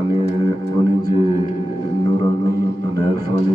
અને ઉની જે નૂરાની અને અરફાની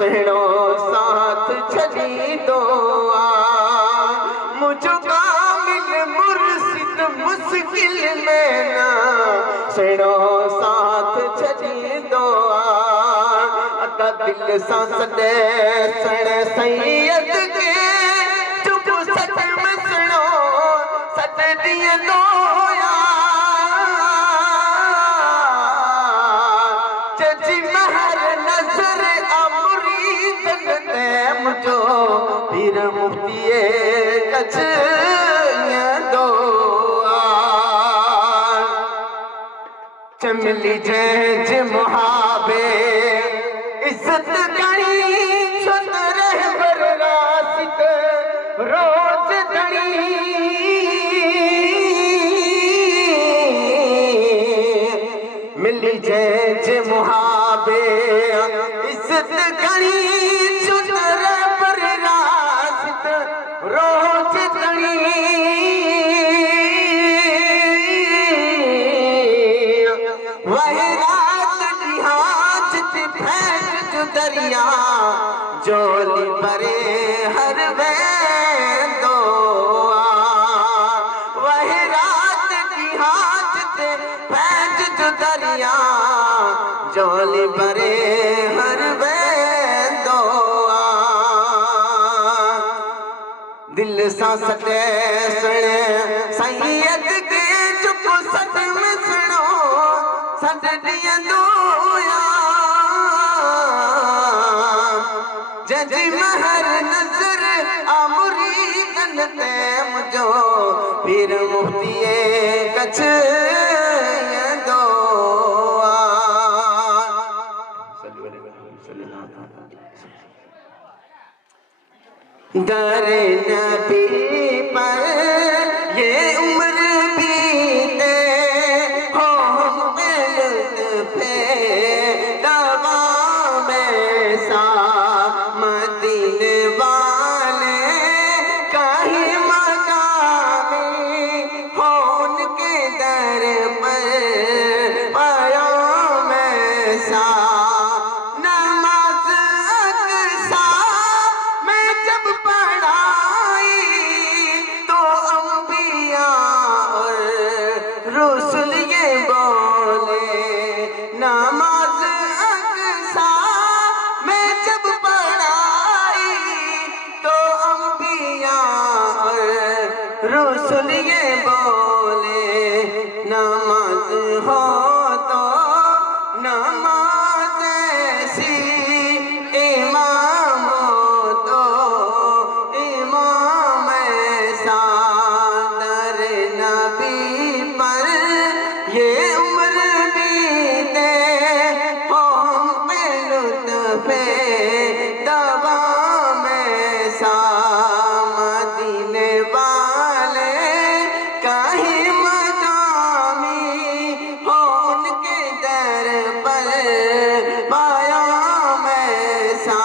سہنو ساتھ چلی دعا مجھو کامل مرشد مشکل میں نہ سہنو ساتھ چلی دعا اکا دل سا سدے سنے سید کے چپ سچ میں سنو سچ دیئے دویا چچی مہر نظر امرید تے مجھو پیر مفتی کچھ یہ دعا چملی جینج محابے عزت گئی چھت رہبر راست روز گئی ملی جینج محابے عزت گئی چھت رہبر راست روز گئی وہی رات جہاز تھی پھینک جو دریا جولی برے ہر وین دعا وہی رات جہاز تھی پھینک جو دریا جولی برے ہر وین دعا دل سا سٹے سنے سید کے چپ سٹ میں سنو سٹ دیا دویا ججی مہر نظر آمریدن تے مجھو پیر مفتی کچھ یہ دعا در نبی پر یہ عمر بیتے ہو ہم لطف دوام ایسا مدینے والے کہیں مقامی ہو ان کے در پر پیام ایسا نماز اقصا میں جب پڑھائی تو انبیاء اور رسل یہ بولے نماز اقصا میں جب پڑھائی تو انبیاء اور رسل یہ بولے نماز ہو تو نماز ایسی امام ہو تو امام ایسا در نبی پر یہ عمر بیتے ہو ہم پہ لطف دوام ایسا مدینے والے کہیں مقامی ہو ان کے در پر پیام ایسا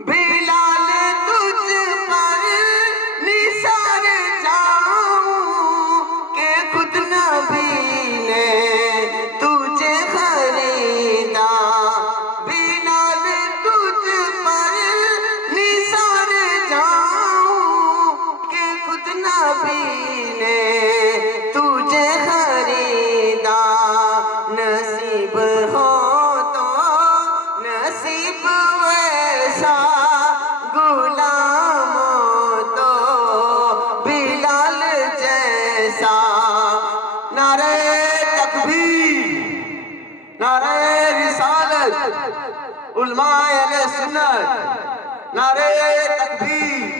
بلال تجھ پر نثار جاؤں کہ خود نبی نے تجھے خریدا بلال تجھ پر نثار جاؤں کہ خود نبی نے تجھے خریدا نصیب ہو تو نصیب ویسا غلام ہو تو بلال جیسا نعرہ تکبیر نعرہ رسالت علماء اہل سنت نعرہ تکبیر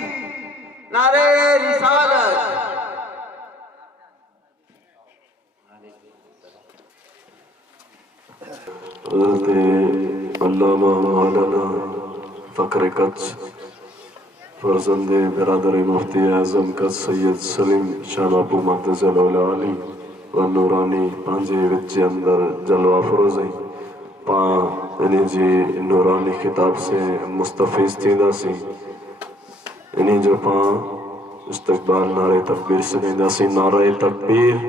نعرہ رسالت حضرت علامہ مولانا فخر کچھ فرزند برادر مفتی اعظم کچھ سید سلیم شاہ بابو مرتضی العلی و نورانی پانجے وچے اندر جلوہ فروزی پاں انہیں جی نورانی خطاب سے مستفیض تھیندہ سی انہیں جو پاں استقبال نعرہ تکبیر سے دیندہ سی نعرہ تکبیر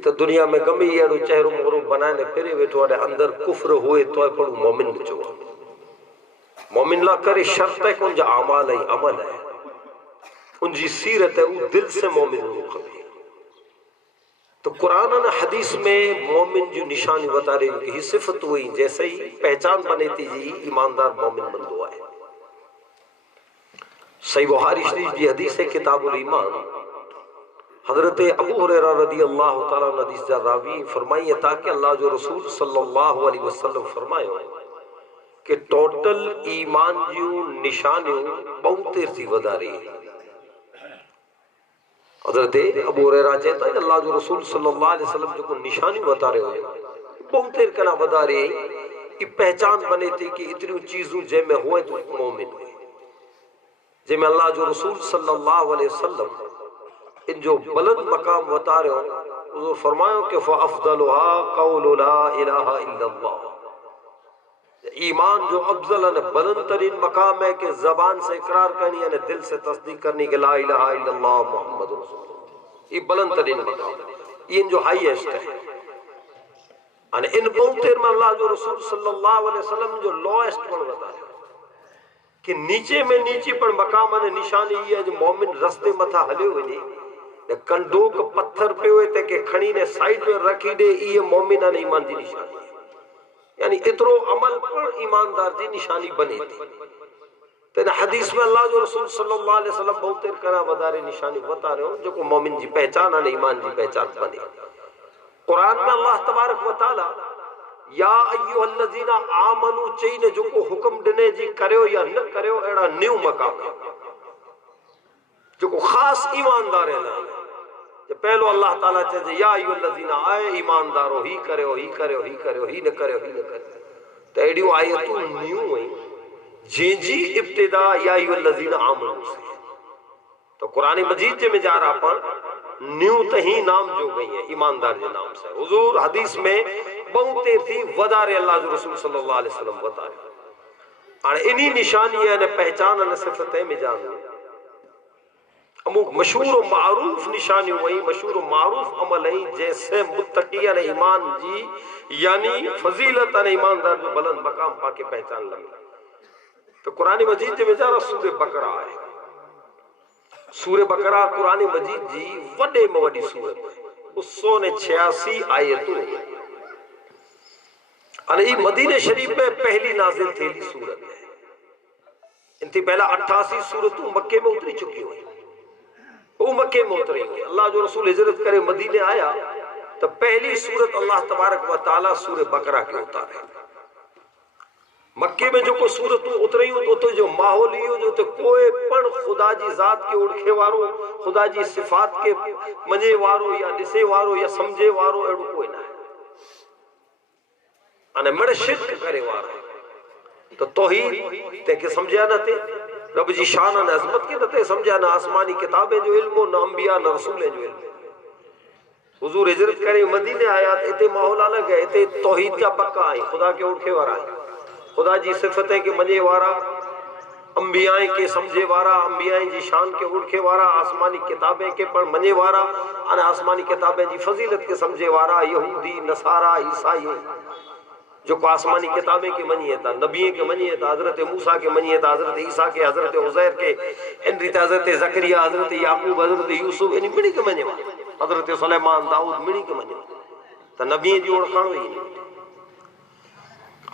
یہ تو دنیا میں گمی اڑو چہرو مغرو بنائے نے پھرے ویٹھو اڑے اندر کفر ہوئے تو پڑھو مومن جو مومن لا کرے شرط ہے کہ ان جا اعمال ہے عمل ہے ان جی سیرت ہے وہ دل سے مومن ہو کبھی. تو قرآن نے حدیث میں مومن جو نشانی بتا رہے ہیں کہ صفت ہوئی جیسے ہی پہچان بنے تھی جی ایماندار مومن بندو آئے. صحیح بخاری شریف کی حدیث ہے کتاب الایمان. حضرت ابو ہریرہ رضی اللہ تعالیٰ عنہ حدیث جا راوی فرمائی ہے تاکہ اللہ جو رسول صلی اللہ علیہ وسلم فرمائے کہ ٹوٹل ایمان جو نشانیوں بہت دیر تھی ودا رہی ہے. حضرت ابو ہریرہ چاہتا ہے اللہ جو رسول صلی اللہ علیہ وسلم جو کو نشانی بتا رہے ہوئے بہت دیر کنا بتا رہے ہیں کہ پہچان بنے تھی کہ اتنی چیزوں جے میں ہوئے تو مومن ہوئے جے میں اللہ جو رسول صلی اللہ علیہ وسلم ان جو بلند مقام بتا رہے ہوں حضور فرمایا کہ فَأَفْضَلُهَا قَوْلُ لَا إِلَهَ إِلَّا اللَّهُ. ایمان جو افضل ہے بلند ترین مقام ہے کہ زبان سے اقرار کرنی ہے دل سے تصدیق کرنی کہ لا الہ الا اللہ محمد رسول اللہ. یہ بلند ترین مقام ہے یہ جو ہائیسٹ ہے. ان بہت دیر میں اللہ جو رسول صلی اللہ علیہ وسلم جو لوئسٹ پر بتا رہے کہ نیچے میں نیچے پر مقام ہے نشانی یہ ہے جو مومن رستے متھا ہلے ہوئے نہیں کنڈو کو پتھر پہ ہوئے تھے کہ کھڑی نے سائیڈ میں رکھی دے یہ مومن ہے ایمان دی نشانی ہے. یعنی اترو عمل پر ایماندار دی نشانی بنے تھی. تو حدیث میں اللہ جو رسول صلی اللہ علیہ وسلم بہت دیر کرا بدارے نشانی بتا رہے ہوں جو کو مومن جی پہچان ہے ایمان جی پہچان بنے. قرآن میں اللہ تبارک و تعالی یا ایوہ الذین آمنو چاہیے جو کو حکم دنے جی کریو یا نہ کریو ایڑا نیو مقام ہے جو کو خاص ایماندار ہے. پہلو اللہ تعالیٰ چاہتے یا ایوہ الذین آئے ایماندارو ہی کرو ہی کرو ہی کرو ہی نہ کرو ہی نہ کرو. تو ایڈیو آیتوں نیو ہوئی جی ابتدا یا ایوہ الذین آمنو سے. تو قرآن مجید میں جا رہا پر نیو تہی نام جو گئی ہے ایماندار کے نام سے. حضور حدیث میں بہت دیر تھی ودار اللہ جو رسول صلی اللہ علیہ وسلم بتا رہے اور انہی نشانی ہے پہچان ہے صفتیں میں جانو اموک مشہور و معروف نشانی ہوئی مشہور و معروف عمل ہیں جیسے متقیان ایمان جی یعنی فضیلت ایماندار جو بلند مقام پا کے پہچان لگا. تو قرآن مجید میں جا رہا سورہ بقرہ ہے. سورہ بقرہ قرآن مجید جی وڈے میں وڈی سورت ہے 286 آیتوں ہیں. یہ مدینہ شریف میں پہلی نازل تھیلی سورت ہے. انتی پہلا 88 سورتوں مکے میں اتری چکی ہوئی وہ مکے میں اتری ہوئی. اللہ جو رسول ہجرت کرے مدینہ آیا تو پہلی سورت اللہ تبارک و تعالی سورہ بقرہ کے اتارے. مکے میں جو کو سورتوں اتری ہوں تو جو ماحول ہی ہو جو تو کوئی پن خدا جی ذات کے اڑکھے وارو خدا جی صفات کے منجے وارو یا ڈسے وارو یا سمجھے وارو ایڈو کوئی نہ ہے انہیں مڑ شرک کرے وارو. تو توحید تے کہ سمجھا نہ تے رب جی شان نہ عظمت کے نہ تے سمجھا نہ آسمانی کتابیں جو علم و نہ انبیاء نہ رسولیں جو علم. حضور ہجرت کرے مدینے آیا تے ماحول الگ ہے تے توحید کا پکا آئی خدا کے اڑکھے وارا آئی خدا جی صفتیں کے منجے وارا انبیاء کے سمجھے وارا انبیاء جی شان کے اڑکھے وارا آسمانی کتابیں کے پر منجے وارا ان آسمانی کتابیں جی فضیلت کے سمجھے وارا یہودی نصارہ عیسائی جو کو آسمانی کتابیں کے منی تھا نبیوں کے منی تھا حضرت موسیٰ کے منی تھا حضرت عیسیٰ کے حضرت عزیر کے حضرت زکریہ حضرت یعقوب حضرت یوسف یعنی منی کے منی حضرت سلیمان داؤد منی کے منی تو نبیوں جی اڑکھان ہوئی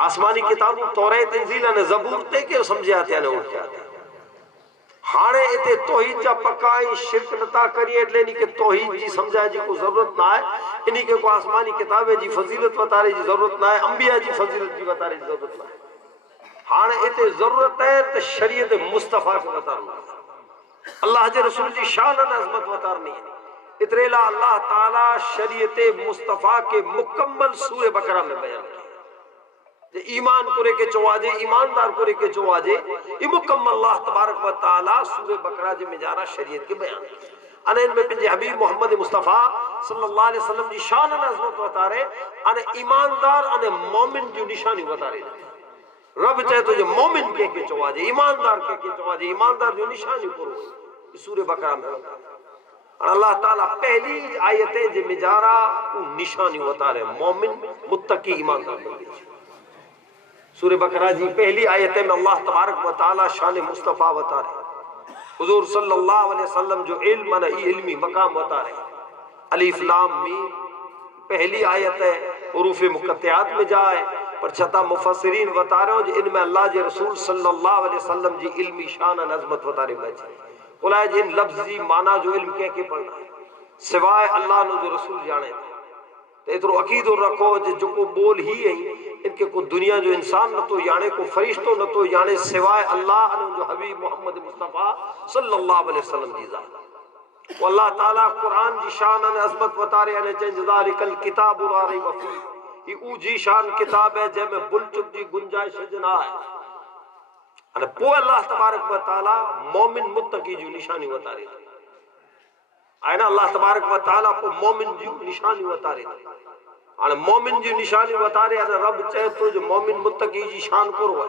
آسمانی کتابوں توریت انجیل نے زبور تے کے سمجھے آتے ہیں اڑکھے آتے ہیں. ہاڑے اتے توحید جا پکائی شرک نتا کریے لینی کہ توحید جی سمجھا جی کو ضرورت نہ ہے انہی کے کو آسمانی کتابیں جی فضیلت بتارے جی ضرورت نہ ہے انبیاء جی فضیلت جی بتارے جی ضرورت نہ ہے. ہاڑے اتے ضرورت ہے تو شریعت مصطفیٰ کو بتارنا اللہ جے رسول جی شان و عظمت بتارنی ہے اتریلا اللہ تعالی شریعت مصطفیٰ کے مکمل سورہ بقرہ میں بیان کی ایمان کرے کے چواجے ایماندار کرے کے چواجے یہ مکمل اللہ تبارک و تعالی سورہ بقرہ جے میں جارا شریعت کے بیان ان میں پنجے حبیب محمد مصطفیٰ صلی اللہ علیہ وسلم جی شان و عظمت بتا رہے ان ایماندار ان مومن جو نشانی بتا رہے رب چاہے تو جو مومن کے چواجے ایماندار کے چواجے ایماندار جو نشانی کرو یہ سورہ بقرہ میں اللہ تعالیٰ پہلی آیتیں جو مجارا نشانی بتا رہے مومن متقی ایماندار بندے. سورہ بقرہ جی پہلی آیتیں میں اللہ تبارک و تعالیٰ شان مصطفیٰ بتا رہے. حضور صلی اللہ علیہ وسلم جو علم علمی مقام بتا رہے. الف لام میم پہلی آیت ہے حروف مقطعات میں جائے پر چھتا مفسرین بتا رہے ہو جو ان میں اللہ جی رسول صلی اللہ علیہ وسلم جی علمی شان عظمت بتا رہے ہیں. بولا ہے جن لفظی معنی جو علم کہہ کے پڑھنا ہے سوائے اللہ نے جو رسول جانے تھے اترو عقید رکھو جو کو بول ہی ہیں ان کے کو دنیا جو انسان نہ تو جانے کو فرشتوں نہ تو جانے سوائے اللہ نے جو حبیب محمد مصطفیٰ صلی اللہ علیہ وسلم جی ذات. وہ اللہ تعالیٰ قرآن جی شان عظمت بتا رہے ہیں چین ذالک الکتاب لا ریب فیہ یہ او جی شان کتاب ہے جے میں بل چک جی گنجائش نہ ہے. پو اللہ تبارک و تعالی مومن متقی جو نشانی بتا رہی تھی آئے نا اللہ تبارک و تعالی پو مومن جو نشانی بتا رہی تھی. مومن جو نشانی بتا رہے ہیں رب چاہے تو جو مومن متقی جی شان کرو ہے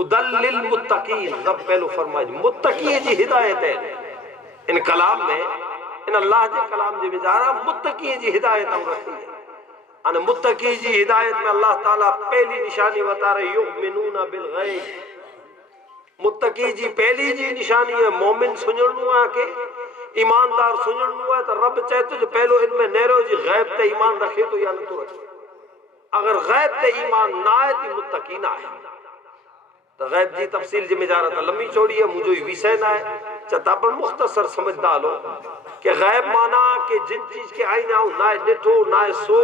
ادل للمتقین. رب پہلو فرمائے متقی جی ہدایت ہے ان کلام میں ان اللہ جے کلام جے بجارہ متقی جی ہدایت ہم رکھی ہے. ان متقی جی ہدایت میں اللہ تعالیٰ پہلی نشانی بتا رہے یؤمنون بالغیب. متقی جی پہلی جی نشانی ہے مومن سنجھنو ہے کہ ایماندار سنجھنو ہے تو رب چاہتے جو پہلو ان میں نیرو جی غیب تے ایمان رکھے تو یا نہ تو رکھے. اگر غیب تے ایمان نہ آئے تو متقی نہ آئے. تو غیب جی تفصیل جی میں جا رہا تھا لمبی چوڑی ہے مجھے ویسے نہ ہے چاہتا پر مختصر سمجھ ڈالو کہ غیب مانا کہ جن چیز کے آئی نہ ہو نہ ڈٹھو نہ سو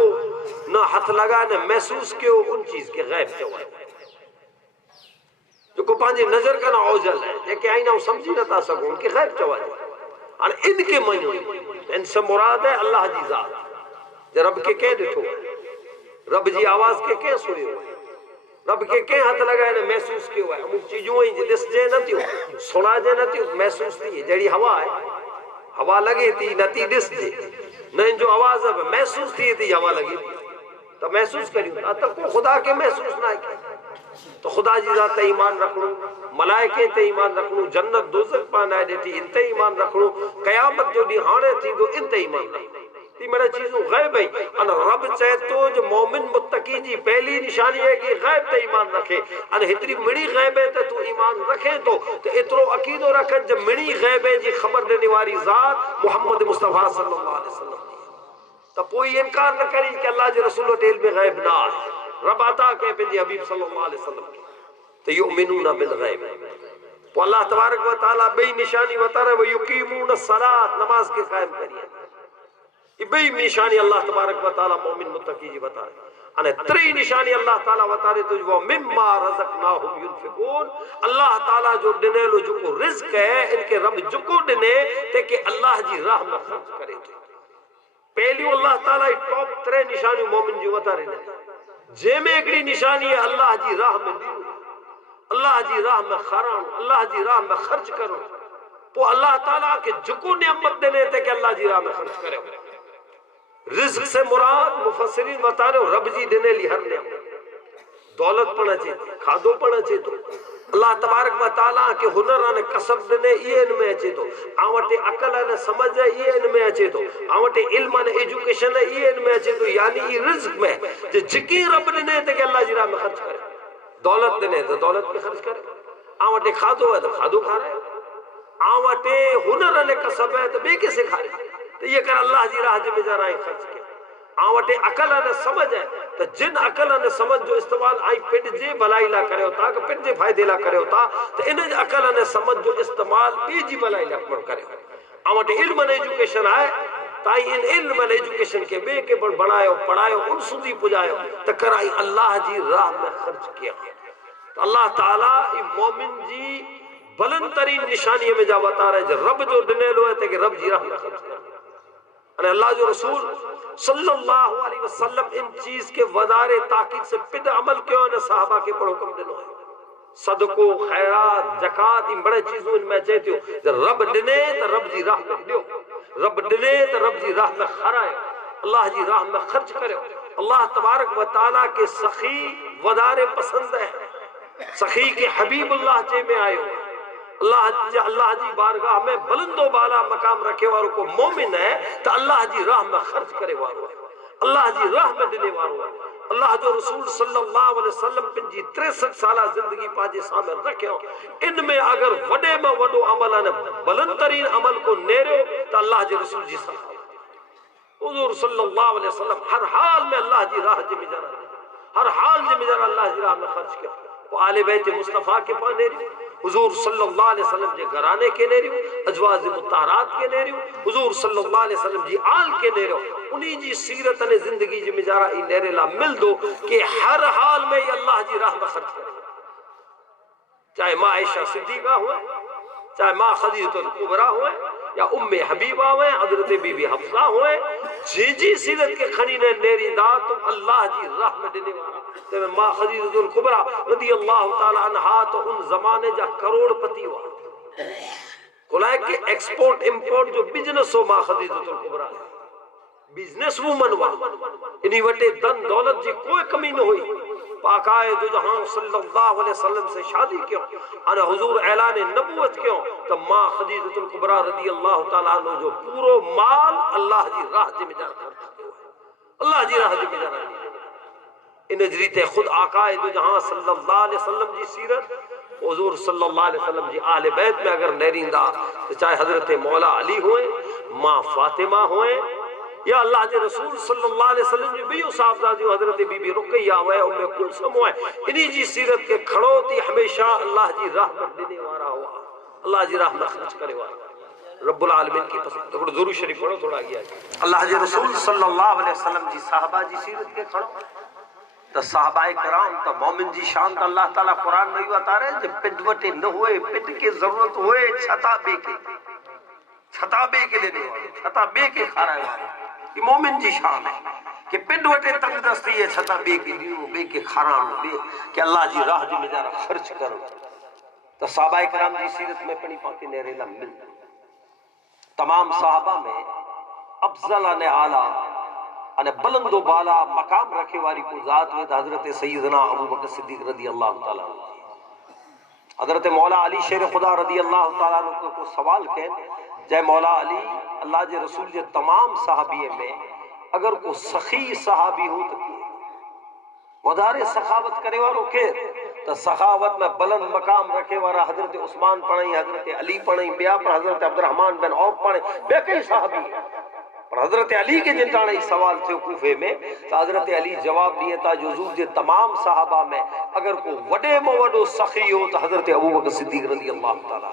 نہ ہاتھ لگا نہ محسوس کیو ان چیز کے غیب جو ہے جو کو پانچے نظر کا نہ اوجل ہے جے کہ آئی نہ ہو سمجھی نہ تا سکو ان کے غیب جو ہے. اور ان کے منو ان سے مراد ہے اللہ جی ذات جو رب کے کہہ ڈٹھو رب جی آواز کے کہہ سوئی ہو رب کے کہیں ہاتھ لگائے نے محسوس کیوں ہے. ہم چیزوں ہیں جس جے نہ تیوں سنا جے نہ تیوں محسوس تھی ہے جڑی ہوا ہے ہوا لگی تھی نہ تی ڈس جے نہ جو آواز ہے محسوس تھی تھی ہوا لگی تھی تو محسوس کریوں تب کو خدا کے محسوس نہ کی تو خدا جی ذات ایمان رکھنو ملائکے تے ایمان رکھنو جنت دوزخ پانا دیتی ان تے ایمان رکھنو قیامت جو ڈیہانے تھی تو ان تے ایمان رکھنو. میرا چیزوں غیب ہے ان رب چاہے تو جو مومن متقی جی پہلی نشانی ہے کہ غیب تے ایمان رکھے. ان اتنی مڑی غیب ہے تو ایمان رکھے تو اترو عقید رکھے جب مڑی غیب ہے جی خبر دینے والی ذات محمد مصطفیٰ صلی اللہ علیہ وسلم تو کوئی انکار نہ کری کہ اللہ جی رسول و علم غیب نہ ہے. رب عطا کہ پنجی حبیب صلی اللہ علیہ وسلم تو یؤمنون بالغیب. تو اللہ تبارک و تعالیٰ بے نشانی بتا رہے ویقیمون الصلاۃ نماز کے قائم کریے. بئی نشانی اللہ تبارک و تعالی مومن متقی جی بتا رہے ہیں. تری نشانی اللہ تعالی بتا رہے تو وہ مما رزقناہم ينفقون. اللہ تعالی جو دنے لو جو کو رزق ہے ان کے رب جو کو دنے تے کہ اللہ جی راہ میں خرچ کرے تو پہلی اللہ تعالی ٹاپ 3 نشانی مومن جو بتا رہے ہیں. جے میں ایکڑی نشانی ہے اللہ جی راہ میں دیو اللہ جی راہ میں خران اللہ جی راہ میں خرچ کرو. تو اللہ تعالی کے جو کو نعمت دینے تے کہ اللہ جی راہ میں خرچ کرے. رزق سے مراد مفسرین بتا رہے ہو رب جی دینے لی ہر نعمت دولت پڑھنا چاہیے کھادو پڑھنا چاہیے تو اللہ تبارک و تعالیٰ کے ہنر آنے کسب دینے یہ ان میں اچے تو آوٹے عقل آنے سمجھ ہے یہ ان میں اچے تو آوٹے علم آنے ایجوکیشن ہے یہ ان میں اچے تو یعنی یہ رزق میں جکی رب دینے تھے کہ اللہ جی راہ میں خرچ کرے. دولت دینے تو دولت میں خرچ کرے. آوٹے کھادو ہے تو کھادو کھا رہے آوٹے ہنر آنے کسب ہے تو بے کسے کھا رہے تو یہ کر اللہ جی راہ جی میں جا رہا ہے خرچ کے. آوٹے عقل آنے سمجھ ہے تو جن عقل آنے سمجھ جو استعمال آئی پٹ جے بلائی لا کرے ہوتا کہ پٹ جے فائدے لا کرے ہوتا تو انہیں عقل آنے سمجھ جو استعمال بی جی بلائی لا کرے ہوتا. آوٹے علم آنے ایجوکیشن آئے تائی ان علم آنے ایجوکیشن کے بے کے بڑھائے پڑھائے ان سودی پجائے تو کرائی اللہ جی راہ میں خرچ کیا. تو اللہ تعالیٰ مومن جی بلند ترین نشانی میں جا بتا رہے ہیں رب جو دنے لو ہے کہ رب جی راہ میں خرچ کر. اللہ جو رسول صلی اللہ علیہ وسلم ان چیز کے وزار تاکید سے پد عمل کیوں نے صحابہ کے پر حکم دینا ہے. صدقو خیرات زکات ان بڑے چیزوں ان میں چاہتے ہو رب دنے تو رب جی راہ میں دیو رب دنے تو رب جی راہ میں خرائے اللہ جی راہ میں خرچ کرے. اللہ تبارک و تعالیٰ کے سخی وزار پسند ہے. سخی کے حبیب اللہ چے میں آئے ہو اللہ جی بارگاہ میں بلند و بالا مقام رکھے وارو کو مومن ہے تو اللہ جی راہ میں خرچ کرے وارو ہے، اللہ جی راہ میں ڈنے وارو ہے۔ اللہ جو رسول صلی اللہ علیہ وسلم پنجی 63 سالہ زندگی پاجے سامنے رکھے ہو، ان میں اگر وڈے میں وڈو عمل ہے بلند ترین عمل کو نیرے تو اللہ جی رسول جی صحابہ حضور صلی اللہ علیہ وسلم ہر حال میں اللہ جی راہ جی مجرا، ہر حال جی مجرا اللہ جی راہ میں خرچ کیا۔ وہ آل بیت مصطفیٰ کے پاس نیری، حضور صلی اللہ علیہ وسلم جی گھرانے کے نیری، ازواج مطہرات کے نیری، حضور صلی اللہ علیہ وسلم جی آل کے نیری، انہی جی سیرت نے زندگی جی مجارا ای نیرے لا مل دو کہ ہر حال میں اللہ جی راہ میں خرچ کرے، چاہے ماں عائشہ صدیقہ ہوئے، چاہے ماں خدیجہ الکبریٰ ہوئے، یا ام حبیبہ ہوئے، حضرت بی بی حفصہ ہوئے، جی سیرت کے کھنی نے نیری دا تو اللہ جی راہ میں دینے والا۔ تو ماں خدیجہ الکبریٰ رضی اللہ تعالی عنہا تو ان زمانے جا کروڑ پتی ہوا، کلائے کہ ایکسپورٹ امپورٹ جو بزنس ہو ماں خدیجہ الکبریٰ بزنس وومن ہوا، انہی وٹے دن دولت جی کوئی کمی نہ ہوئی، پاکائے دو جہاں صلی اللہ علیہ وسلم سے شادی کیوں، انا حضور اعلان نبوت کیوں، تو ماں خدیجہ الکبریٰ رضی اللہ تعالیٰ عنہ جو پورو مال اللہ جی راہ جی مجار کرتے ہوئے، اللہ جی راہ جی مجار کرتے ہوئے۔ ان جریتے خود آقائے دو جہاں صلی اللہ علیہ وسلم جی سیرت، حضور صلی اللہ علیہ وسلم جی آل بیت میں اگر نیریندہ تو چاہے حضرت مولا علی ہوئے، ماں فاطمہ ہوئے، یا اللہ جی رسول صلی اللہ علیہ وسلم جی بیو صاحبزادی حضرت بی بی رقیہ ہوئے، ام کلثوم ہوئے، انہی جی سیرت کے کھڑو تھی ہمیشہ اللہ جی راہ میں دینے وارا ہوا، اللہ جی راہ میں خرچ کرے وارا۔ رب العالمین کی پسند تو ضرور شریف پڑھو تھوڑا گیا اللہ جی رسول صلی اللہ علیہ وسلم جی صحابہ جی سیرت کے کھڑو تو صحابہ کرام تو مومن جی شان تو اللہ تعالیٰ قرآن میں یوں بتا رہے ہیں جب پٹ وٹے نہ ہوئے، پٹ کے ضرورت ہوئے چھتا بے کے لینے والے، چھتا بے کے کھا رہے والے، یہ مومن جی شان ہے کہ پٹ وٹے تنگ دستی ہے، چھتا بے کے لیوں بے کے کھارانوں بے کہ اللہ جی راہ جی مجارہ خرچ کرو۔ تو صحابہ کرام جی سیرت میں پڑی پاکی نیرے لمن تمام صحابہ میں افضل ان اعلیٰ ان بلند و بالا مقام رکھے والی کو ذات میں حضرت سیدنا ابو بکر صدیق رضی اللہ تعالیٰ عنہ۔ حضرت مولا علی شیر خدا رضی اللہ تعالیٰ عنہ کو سوال کہیں جائے مولا علی اللہ جے رسول جے تمام صحابی میں اگر کو سخی صحابی ہو تو ودارے سخاوت کرے والو کے تو سخاوت میں بلند مقام رکھے والا حضرت عثمان پڑھیں، حضرت علی پڑھیں، بیا پر حضرت عبدالرحمن بن عوف پڑھیں، بے کئی صحابی ہیں۔ پر حضرت علی کے جنٹانے سوال تھے کوفے میں تو حضرت علی جواب دیے تھا جو حضور جے تمام صحابہ میں اگر کو وڈے موڈو سخی ہو تو حضرت ابو بکر صدیق رضی اللہ تعالیٰ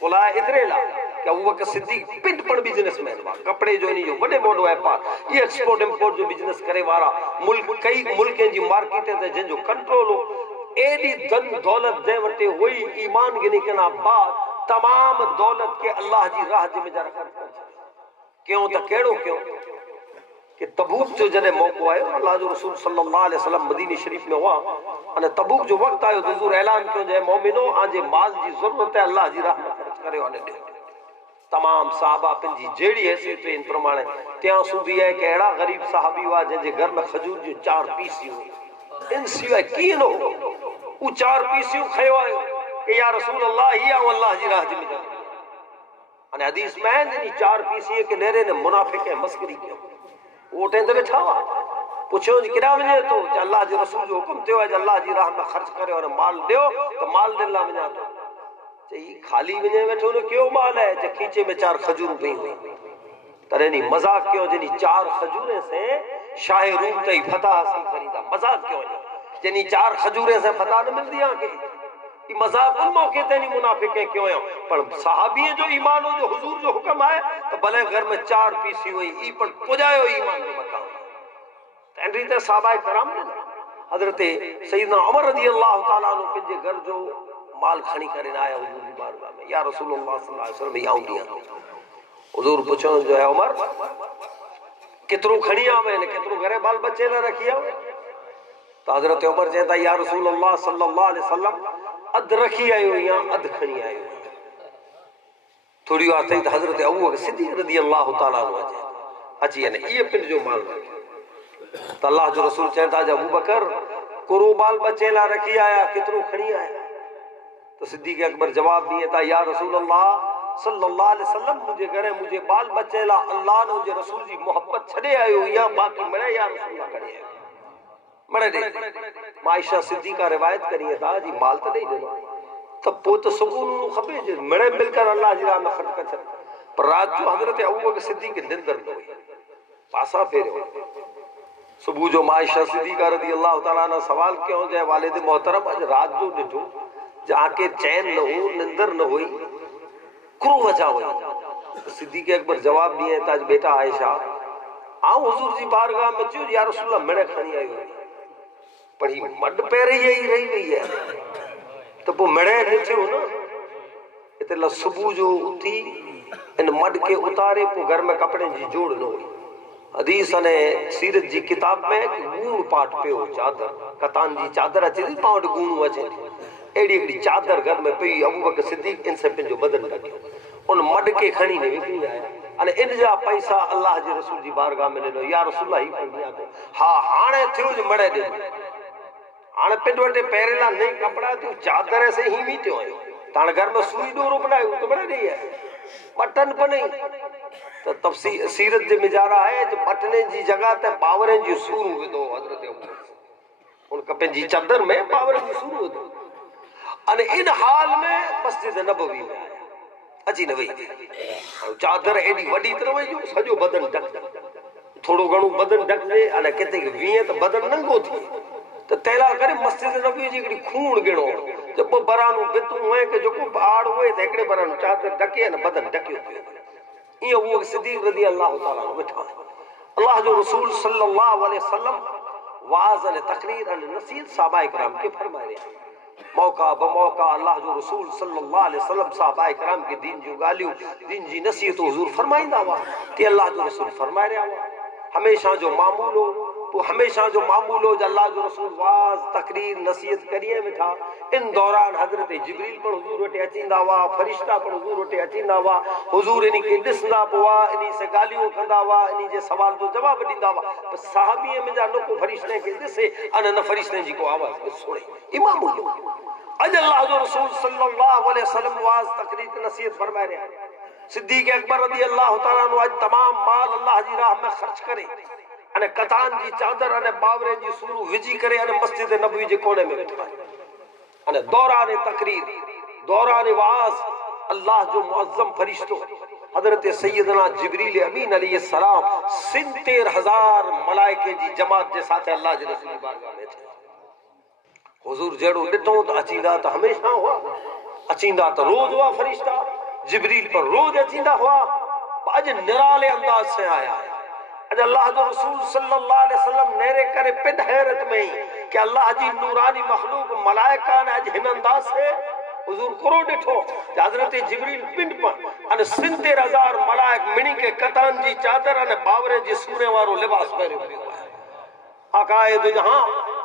قلائے ادرے لا کہ ابو بکر صدیق پٹ پر بزنس میں کپڑے جو نہیں جو وڈے موڈو ہے پار یہ ایکسپورٹ امپورٹ جو بزنس کرے وارا ملک کئی ملکیں جی مارکیٹیں تے جن جو کنٹرول ہو ایڈی دن دولت دے وٹے ہوئی ایمان گنی کنا بعد تمام دولت کے اللہ جی راہ جی میں جا رکھا کیوں تا کیڑو کیوں کہ تبوک جو جنہیں موقع آئے اللہ جو رسول صلی اللہ علیہ وسلم مدینہ شریف میں ہوا انہیں تبوک جو وقت آئے حضور اعلان کیوں جائے مومنوں آجے مال جی ضرورت ہے اللہ جی راہ میں خرچ کرے انہیں دے تمام صحابہ پن جی جیڑی ایسی تو ان پرمانے تیاں سودھی ہے کہ ایڑا غریب صحابی ہوا جن جے گھر میں خجور جو 4 پیسی ہوئی ان سیوائے کین ہو وہ 4 پیسیوں کھیو آئے کہ یا رسول اللہ ہی آؤ اللہ جی راہ جی میں جائے انہیں حدیث میں جنہی 4 پیسی ہے کہ نیرے نے منافق ہے مسکری کیوں وہ ٹینڈ میں چھاوا پوچھو جی کنا مجھے تو اللہ جی رسول جو حکم تیو ہے جی اللہ جی راہ میں خرچ کرے اور مال دیو تو مال دے اللہ مجھے تو چاہیے خالی مجھے بیٹھو نے کیوں مال ہے جب کھیچے میں 4 خجور پہی ہوئی ترے نہیں مذاق کیوں جنہی 4 خجوریں سے شاہ روم تے فتح حاصل کریدا مذاق کیوں ہے جنہی 4 خجوریں سے فتح نہ مل دیا کہ یہ مذاق ان موقع تے نہیں منافق ہیں کیوں ہیں پر صحابی جو ایمان ہو جو حضور جو حکم آئے تو بھلے گھر میں 4 پیسی ہوئی ای پر پجائے ہو ایمان کو بتاؤ تینری تے صحابہ کرام نے حضرت سیدنا عمر رضی اللہ تعالیٰ عنہ پنجے گھر جو مال کھنی کرنے آیا حضور کی بارگاہ میں یا رسول اللہ صلی اللہ علیہ وسلم ہی آؤں دیا حضور پوچھو جو ہے عمر کتروں کھنی آوے نے کتروں گھرے بال بچے نہ رکھیا تو حضرت عمر کہتا یا رسول اللہ صلی اللہ علیہ وسلم اد رکھی آئی ہوئی ہیں اد کھنی آئی ہوئی تھوڑی بات ہے حضرت ابو بکر صدیق رضی اللہ تعالیٰ عنہ اچھی یعنی یہ پھر جو مال رکھے تو اللہ جو رسول چاہتا جب ابو بکر کرو بال بچے لا رکھی آیا کتنوں کھنی آیا تو صدیق اکبر جواب دیے تھا یا رسول اللہ صلی اللہ علیہ وسلم مجھے گھر مجھے بال بچے لا اللہ نے مجھے رسول جی محبت چھڑے آئے ہو یا باقی مرے یا رسول اللہ کھڑے آئے مرے دے عائشہ صدیقہ روایت کریے تھا جی مال تو نہیں دینا تب پوت سکون خبے جی مرے مل کر اللہ جی راہ میں خرچ کر چھڑ پر رات جو حضرت ابوبکر صدیق نندر نہ ہوئی پاسا پھیرے ہوئے صبح جو عائشہ صدیقہ رضی اللہ تعالیٰ نے سوال کیا ہو جائے والد محترم آج رات جو ڈٹھو جا کے چین نہ ہو نندر نہ ہوئی کرو وجہ ہوئی صدیق اکبر جواب دیے تاج بیٹا عائشہ آؤں حضور جی بارگاہ میں چیو یا رسول اللہ میں نے کھانی آئی ہوئی پڑھی مڈ پہ رہی ہے تو وہ مڑے نیچے ہو نا اتلا صبح جو اٹھی ان مڈ کے اتارے پو گھر میں کپڑے جی جوڑ نہ ہوئی حدیث نے سیرت جی کتاب میں گون پاٹ پہ ہو چادر کتان جی چادر اچھے دی پاؤں گون اچھے ایڈی ایڈی چادر گھر میں پئی ابوبکر صدیق ان سے پنجو بدن ڈکیو ان مڈ کے کھڑی نے وکڑی آیا ان ان جا پیسہ اللہ جی رسول جی بارگاہ میں لینو یا رسول اللہ ہی پڑھیا تو ہاں ہانے تھیو جو مڑے دے ہانے پنڈ وٹے پیرلا نہیں کپڑا تو چادر سے ہی بھی تیو آئے تان گھر میں سوئی ڈورو بنائے تو بڑے نہیں ہے بٹن پہ نہیں تو تفسیر سیرت جے مجارہ ہے جو بٹنے جی جگہ تے باوریں جی سور ہوئے دو حضرت ابوبکر ان کپے جی چادر میں باوریں جی سور ہوئے دو ان حال میں مسجد نبوی میں آیا اچھی نوی چادر ایڈی وڈی طرح ہوئی جو سجو بدن ڈک تھوڑو گھنو بدن ڈک دے انا کہتے کہ ویئے تو بدن ننگو تھی تو تیلا کرے مسجد نبوی جی کڑی خون گنو جب وہ برانو بتوں ہوئے کہ جو کو بھاڑ ہوئے تو ایکڑے برانو چادر ڈکے انا بدن ڈکے ہوئے یہ وہ صدیق رضی اللہ تعالیٰ بٹھا اللہ جو رسول صلی اللہ علیہ وسلم واعظ تقریر نصیحت صحابہ کرام کے فرمائے رہے موقع بموقع اللہ جو رسول صلی اللہ علیہ وسلم صحابہ کرام کے دین جو گالیوں دین جی نصیحت حضور فرمائندہ ہوا کہ اللہ جو رسول فرمائے رہا ہوا ہمیشہ جو معمول ہو تو ہمیشہ جو معمول ہو جو اللہ جو رسول واعظ تقریر نصیحت کریے میں تھا ان دوران حضرت جبریل پر حضور وٹے اچیندا ہوا فرشتہ پر حضور وٹے اچیندا ہوا حضور انہی کے ڈسندا ہوا انہی سے گالیوں کندا ہوا انہی جے سوال جو جواب ڈیندا ہوا بس صحابی میں جا نو کو فرشتے کے دسے ان نہ فرشتے جی کو آواز کے سنے امام ہو اج اللہ جو رسول صلی اللہ علیہ وسلم واعظ تقریر نصیحت فرمائے رہے صدیق اکبر رضی اللہ تعالیٰ عنہ آج تمام مال اللہ جی راہ میں خرچ کرے انہیں کتان جی چادر انہیں باورے جی سورو وجی کرے انہیں مسجد نبوی جی کونے میں بٹھائے انہیں دوران تقریر دوران واعظ اللہ جو معظم فرشتوں حضرت سیدنا جبریل امین علیہ السلام 70,000 ملائکے جی جماعت جے ساتھ اللہ جی رسول بارگاہ میں تھے حضور جڑو ڈٹوں تو اچیندہ تو ہمیشہ ہوا اچیندہ تو روز ہوا فرشتہ جبریل پر روز اچیندہ ہوا آج نرالے انداز سے آیا ہے آج اللہ جو رسول صلی اللہ علیہ وسلم نیرے کرے پنڈ حیرت میں ہی کہ اللہ جی نورانی مخلوق ملائکہ نے آج ہن انداز سے حضور کرو ڈٹھو حضرت جبریل پنڈ پر ان 70,000 ملائک منی کے کتان جی چادر ان باورے جی سونے وارو لباس پہرے ہوئے ہوا ہے عقائد جہاں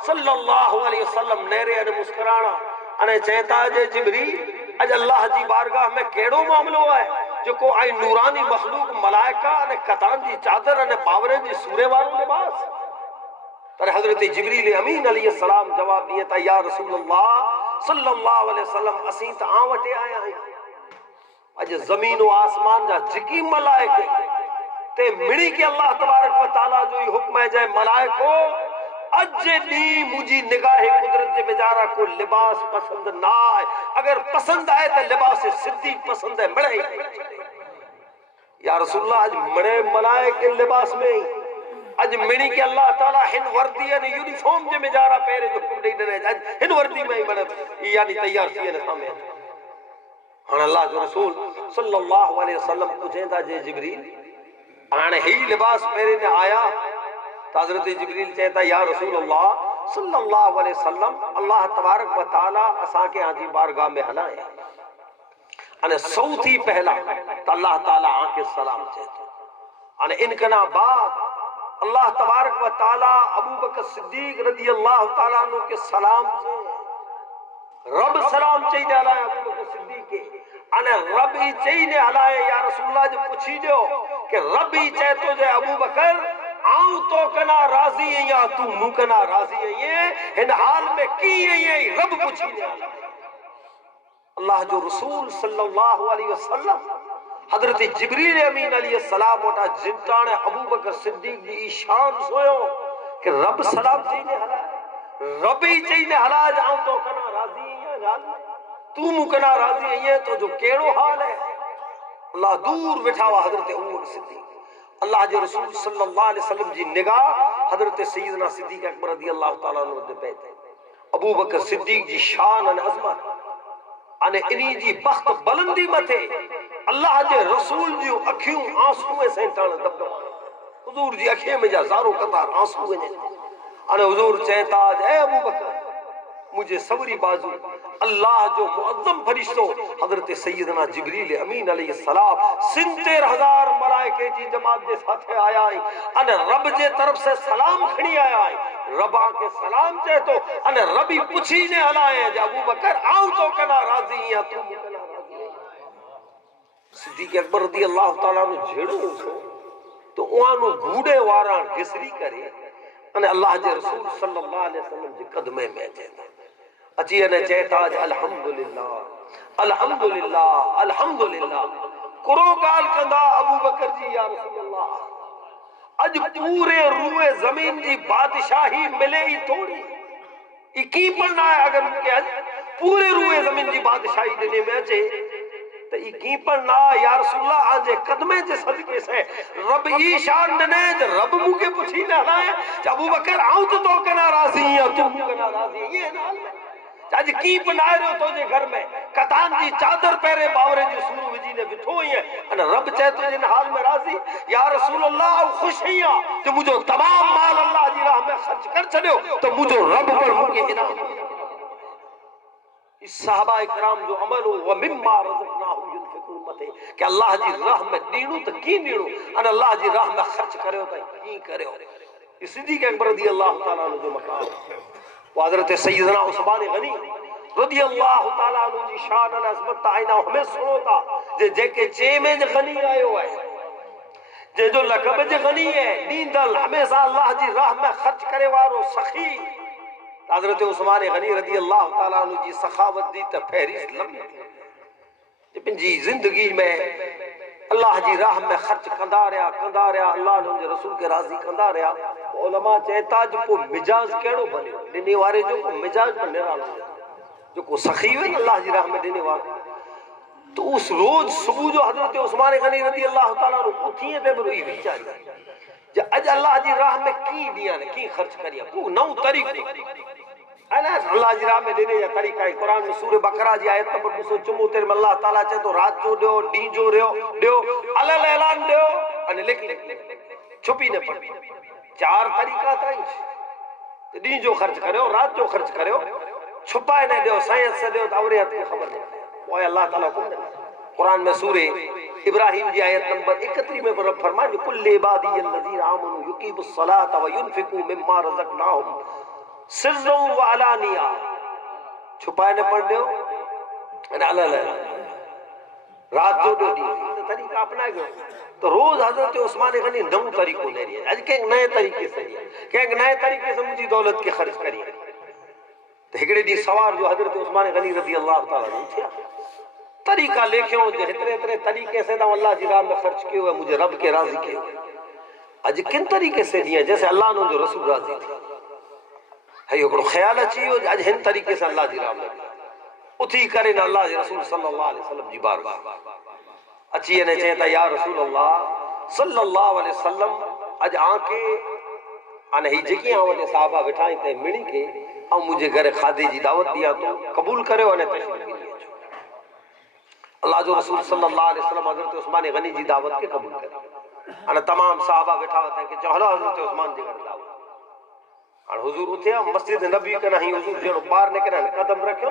صلی اللہ علیہ وسلم نیرے ان مسکرانا ان چہتا جے جبریل اج اللہ جی بارگاہ میں کیڑو معاملو ہے جو کو آئی نورانی مخلوق ملائکہ نے کتان جی چادر نے باورے جی سورے وارو لباس پر حضرت جبریل امین علیہ السلام جواب دیے تا یا رسول اللہ صلی اللہ علیہ وسلم اسیں تا آوٹے آیا ہیں اج زمین و آسمان جا جکی ملائکے تے مڑی کے اللہ تبارک و تعالیٰ جو یہ حکم ہے جائے ملائکو اج نی مجھے نگاہ قدرت جے بیجارہ کو لباس پسند نہ آئے اگر پسند آئے تو لباس صدیق پسند ہے مڑے یا رسول اللہ اج مڑے ملائکے لباس میں اج منی کے اللہ تعالیٰ ہن وردی یعنی یونیفارم جے بیجارہ پہرے جو کم نہیں رہے ہن وردی میں ہی بڑے یعنی تیار سی ہے سامنے ہن اللہ جو رسول صلی اللہ علیہ وسلم پوچھیں تھا جے جبریل آنے ہی لباس پہرے نے آیا حضرت جبریل چہتا یا رسول اللہ صلی اللہ علیہ وسلم اللہ تبارک و تعالی اساں کے آجی بارگاہ میں ہلائے انہیں سوتھی پہلا تو اللہ تعالی آنکہ سلام چہتا انہیں انکنا بعد اللہ تبارک و تعالی ابو بکر صدیق رضی اللہ تعالیٰ عنہ کے سلام سے رب سلام چاہیے علائے ابو بکر صدیق کے انہیں رب ہی چاہیے علائے یا رسول اللہ جو پوچھی جو کہ رب ہی چاہتو جائے ابو بکر آؤں تو کنا راضی ہے یا تو مو کنا راضی ہے یہ ان حال میں کی ہے یہ رب پوچھی دے اللہ جو رسول صلی اللہ علیہ وسلم حضرت جبریل امین علیہ السلام وٹا جنٹان ابو بکر صدیق دی شان سویو کہ رب سلام چاہیے حلا رب ہی چاہیے حلا جاؤں تو کنا راضی ہیں جال تو مکنا راضی ہیں تو جو کیڑو حال ہے اللہ دور بٹھا ہوا حضرت ابو بکر صدیق اللہ جو رسول صلی اللہ علیہ وسلم جی نگاہ حضرت سیدنا صدیق اکبر رضی اللہ تعالیٰ عنہ دے پہتے ابو بکر صدیق جی شان ان عظمت ان انہی جی بخت بلندی متھے اللہ جے رسول جی اکھیوں آنسویں سینٹان دبدبا حضور جی اکھیوں میں جا زارو قطار آنسویں ان حضور چہتا اے ابو بکر مجھے صبری بازو اللہ جو معظم فرشتوں حضرت سیدنا جبریل امین علیہ السلام 70,000 ملائکے جی جماعت دے ساتھ آیا ہے ان رب جے طرف سے سلام کھڑی آیا ہے رب آکے سلام چاہتو ان ربی پچھی نے علائے جا ابو بکر آؤ تو کنا راضی ہیں تو کنا راضی ہیں صدیق اکبر رضی اللہ تعالیٰ نے جھڑو سو تو انہوں گھوڑے واران گسری کرے ان اللہ جے رسول صلی اللہ علیہ وسلم جے قدمے میں چاہتا اچھی نے چاہتا آج الحمدللہ الحمدللہ الحمدللہ کرو گال کندہ ابو بکر جی یا رسول اللہ اج پورے روئے زمین جی بادشاہی ملے ہی تھوڑی اکی پڑھنا ہے اگر مجھے آج پورے روئے زمین جی بادشاہی دینے میں اچھے تو اکی پڑھنا یا رسول اللہ آج قدمے جے صدقے سے رب ای شان دنے جے رب مجھے پوچھی نہ لائے ابو بکر آؤں تو کنا راضی ہیں تو کنا راضی ہیں یہ نال میں آج کی بنائے رہے ہو تو جے گھر میں کتان جی چادر پہرے باورے جو سورو وجی نے بٹھو ہوئی ہیں انہ رب چاہتے جن حال میں راضی یا رسول اللہ خوش ہیاں کہ مجھے تمام مال اللہ جی راہ میں خرچ کر چلے ہو تو مجھے رب پر مجھے انعام اس صحابہ اکرام جو عمل ہو وَمِمَّا رَزَقْنَاهُمْ يُنْفِقُونَ متے کہ اللہ جی راہ میں دینو تو کی دینو انہ اللہ جی راہ میں خرچ کرے ہو تو کی کرے ہو اس صدیق اکبر رضی اللہ تعالیٰ عنہ جو مقام وہ حضرت سیدنا عثمان غنی رضی اللہ تعالیٰ عنہ جی شان اور عظمت تائنہ ہمیں سنو تا جے کے چے میں جو غنی آئے ہوا ہے جے جو لقب جو غنی ہے دین دل ہمیشہ اللہ جی راہ میں خرچ کرے وارو سخی حضرت عثمان غنی رضی اللہ تعالیٰ عنہ جی سخاوت دی تا فہرست لمبی جب جی زندگی میں اللہ جی راہ میں خرچ کندہ رہا اللہ نے انجھے رسول کے راضی کندہ رہا علماء چاہتا جو کو مجاز کیڑو بنے دینے وارے جو کو مجاز بنے رہا جو کو سخی ہوئے اللہ جی راہ میں دینے وارے تو اس روز صبح جو حضرت عثمان غنی رضی اللہ تعالیٰ نے اٹھیے دے بروئی بھی چاہیے جو اج اللہ جی راہ میں کی دیا نے کی خرچ کریا کو نو طریق اللہ جی راہ میں دینے یا طریقہ ہے قرآن میں سورہ بقرہ جی آیت نمبر 274 میں اللہ تعالیٰ چاہے تو رات جو دیو ڈی جو دیو علل اعلان دیو انہیں لکھ چھپی نہ پڑ 4 طریقہ تھا ڈی جو خرچ کرے ہو رات جو خرچ کرے ہو چھپائے نہ دیو سائنس سے دیو توریت کی خبر نہیں وہ اللہ تعالیٰ کو قرآن میں سورہ ابراہیم جی آیت نمبر 31 میں رب فرمائے کل عبادی الذین آمنوا یقیموا الصلاۃ وینفقوا مما رزقناہم سرا وعلانیہ چھپائے نہ پڑھ دیو رات جو دو دی طریقہ اپنائے گئے تو روز حضرت عثمان غنی نو طریقوں لے رہی ہے آج کہیں نئے طریقے سے کہیں نئے طریقے سے مجھے دولت کی خرچ کری ہے تو ہکڑے دی سوار جو حضرت عثمان غنی رضی اللہ تعالیٰ نے تھیا طریقہ لے کے ہوں جو اتنے طریقے سے دا اللہ جی راہ میں خرچ کیے ہوئے مجھے رب کے راضی کیے ہوئے آج کن طریقے سے دیا جیسے اللہ نے جو رسول راضی تھا ہے یہ خیال اچھی ہو آج ہن طریقے سے اللہ جی راہ میں اتھی کریں اللہ جی رسول صلی اللہ علیہ وسلم جی بار اچھی ہے چاہتا یا رسول اللہ صلی اللہ علیہ وسلم اج آنکے ہی جگہ والے صحابہ بٹھائیں تے مڑی کے اور مجھے گھر خادی جی دعوت دیا تو قبول کرے اور تشریف بھی لیا اللہ جو رسول صلی اللہ علیہ وسلم حضرت عثمان غنی جی دعوت کے قبول کرے تمام صحابہ بٹھا ہوتا ہے کہ چہلا حضرت عثمان جی گھر دعوت حضور اتھیا مسجد نبی کا نہیں حضور جڑو بار نکرا قدم رکھو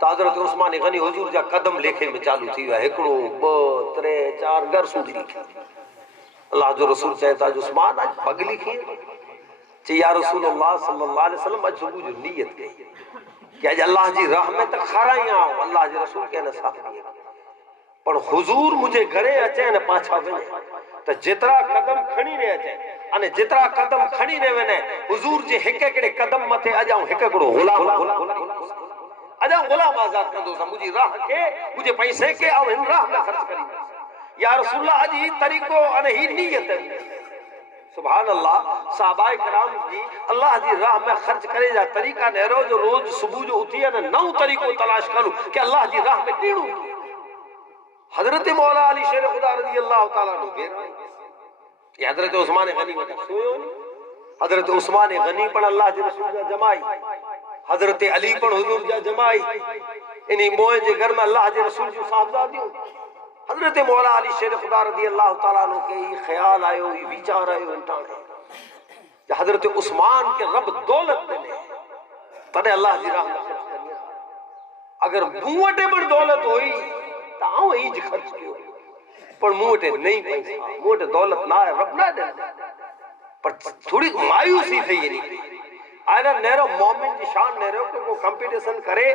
تو حضرت عثمان غنی حضور جا قدم لکھے میں چالو تھی ہے ہکڑو ب 3 4 گھر سودی لکھی اللہ جو رسول چاہتا جو عثمان آج بگ لکھی چاہے یا رسول اللہ صلی اللہ علیہ وسلم آج صبح جو نیت گئی کہ آج اللہ جی راہ میں تک خرائیں آؤں اللہ جی رسول کے نصاف دیئے پر حضور مجھے گھرے اچھے نہ پاچھا بنے تو جترا قدم کھڑی نے اچھے انہیں جترا قدم کھڑی نے ونے حضور جے ہکے کڑے قدم متے اجاؤں ہکے کڑو غلام اجا غلام آزاد کندو سا مجھے راہ کے مجھے پیسے کے او ہن راہ میں خرچ کری یا رسول اللہ اجی طریقو ان ہی نیت ہے سبحان اللہ صحابہ کرام جی اللہ جی راہ میں خرچ کرے جا طریقہ نہرو جو روز صبح جو اٹھی ہے نو طریقو تلاش کرو کہ اللہ جی راہ میں ڈیڑو حضرت مولا علی شیر خدا رضی اللہ تعالیٰ عنہ بے رہے یہ حضرت عثمان غنی وقت سوئے ہونی حضرت عثمان غنی پر اللہ جی رسول جا جمائی حضرت علی پر حضور جا جمائی انہی موئن جے گھر میں اللہ جی رسول جو صاحبزادی ہوں حضرت مولا علی شیر خدا رضی اللہ تعالیٰ عنہ کے یہ خیال آئے ہو یہ بیچار آئے ہو انٹانے حضرت عثمان کے رب دولت دے تنے اللہ جی راہ میں خرچ کرنی اگر موٹے پر دولت ہوئی تو آؤں ہی جی خرچ کیوں پر موٹے نہیں پیسا موٹے دولت نہ ہے رب نہ دے پر تھوڑی مایوسی تھی یہ نہیں آئینہ نیرو مومن کی شان نیرو کہ وہ کمپیٹیشن کرے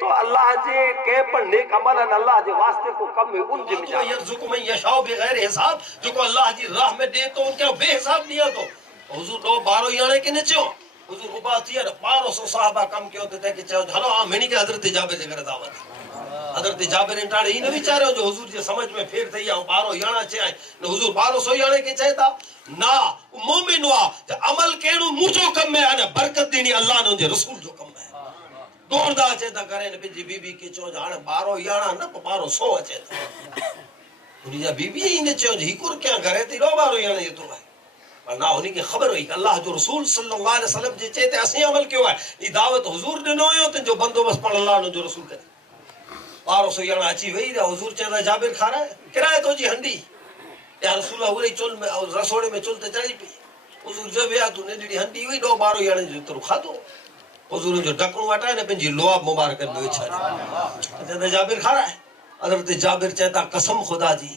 تو اللہ جے کے پر نیک عمل ہے اللہ جے واسطے کو کم میں ان جم جائے یرزق من یشاء بغیر حساب جو کو اللہ جی راہ میں دے تو ان کے بے حساب نہیں تو حضور دو بارو یانے کے نیچے ہو حضور کو بات یہ 1200 صحابہ کم کے ہوتے تھے کہ چاہو ہلو ہاں میں نہیں کہ حضرت جابر سے کر دعوت حضرت جابر انٹاڑے ہی نہ بیچارے ہو جو حضور جی سمجھ میں پھیر تھے یا 12 یانا چاہے نہ حضور 1200 یانے کے چاہتا نا مومن ہوا عمل کہنو مجھو کم میں آنا برکت دینی اللہ نے انجھے رسول جو کم ہے دوڑ دا چاہتا کریں نہ پنجی بی بی کے چو جانا 12 یانا نہ 1200 چاہتا انہی جا بی بی ہی نے چو جی کر کیا کرے تھی رو 12 یانا یہ تو ہے اور نہ انہی کی خبر ہوئی کہ اللہ جو رسول صلی اللہ علیہ وسلم جی چاہتے اسی عمل کیوں ہے یہ دعوت حضور نے نوئے ہوتے جو بندوبست پڑھ اللہ نے جو رسول کرے 1200 یانا اچھی وہی رہا حضور چاہتا جابر کھا رہا ہے کرائے تو جی ہنڈی یا رسول اللہ ہوئی چل میں رسوڑے میں چلتے چڑھی پی حضور جب یا تو نے جڑی ہنڈی ہوئی 12 یانے جو تر کھا دو حضور جو ڈکڑوں ہٹائے نا پنجی لواب مبارک میں چھڑی چاہتا جابر کھا رہا ہے حضرت جابر چاہتا قسم خدا جی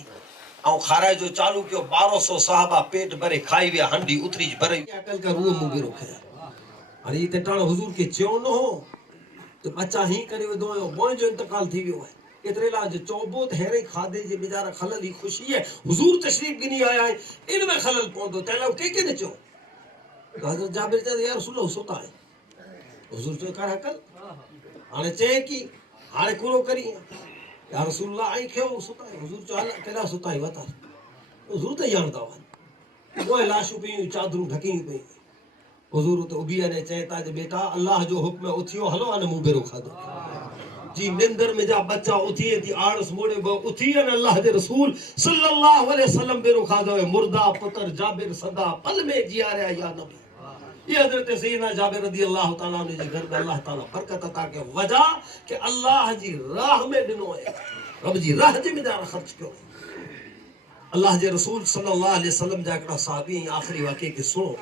آؤں کھارائے جو چالو کیوں 1200 صحابہ پیٹ برے کھائی ویا ہنڈی اتری برے عقل کا روح مبی رکھے اور یہ تٹانا حضور کے چیوں نہ ہو تو بچہ ہی کرے ہوئے دوئے ہو بوئیں جو انتقال تھی بھی ہوئے اترے لاج چوبوت ہیرے کھادے جے بیجارہ خلل ہی خوشی ہے حضور تشریف گنی آیا ہے ان میں خلل پوندو تیلاو کے نچو تو حضرت جابر چاہتے یا رسول اللہ ستا ہے حضور تو کر حقل آنے چاہے کی آنے کورو کری یا رسول اللہ آئی کھو ستا ہے حضور چاہے اللہ کلا ستا ہے وطا حضور تو یانتا ہوا وہ لاشو پہ چادروں ڈھکیں پہ حضور تو ابیا نے چاہتا ہے بیٹا اللہ جو حکم ہے اتھیو ہلو آنے منہ بے رکھا دو جی نندر میں جا بچہ اتھیے تھی آڑس موڑے با اتھیے نے اللہ دے رسول صلی اللہ علیہ وسلم بے رکھا دو مردہ پتر جابر صدا پل میں جیا رہا یا نبی یہ حضرت سیدنا جابر رضی اللہ تعالیٰ نے جی گھر میں اللہ تعالیٰ برکت عطا کے وجہ کہ اللہ جی راہ میں دنوں ہے رب جی راہ جی میں جارہ خرچ کیوں اللہ جی رسول صلی اللہ علیہ وسلم جا کر صحابی ہیں آخری واقعے کے سنو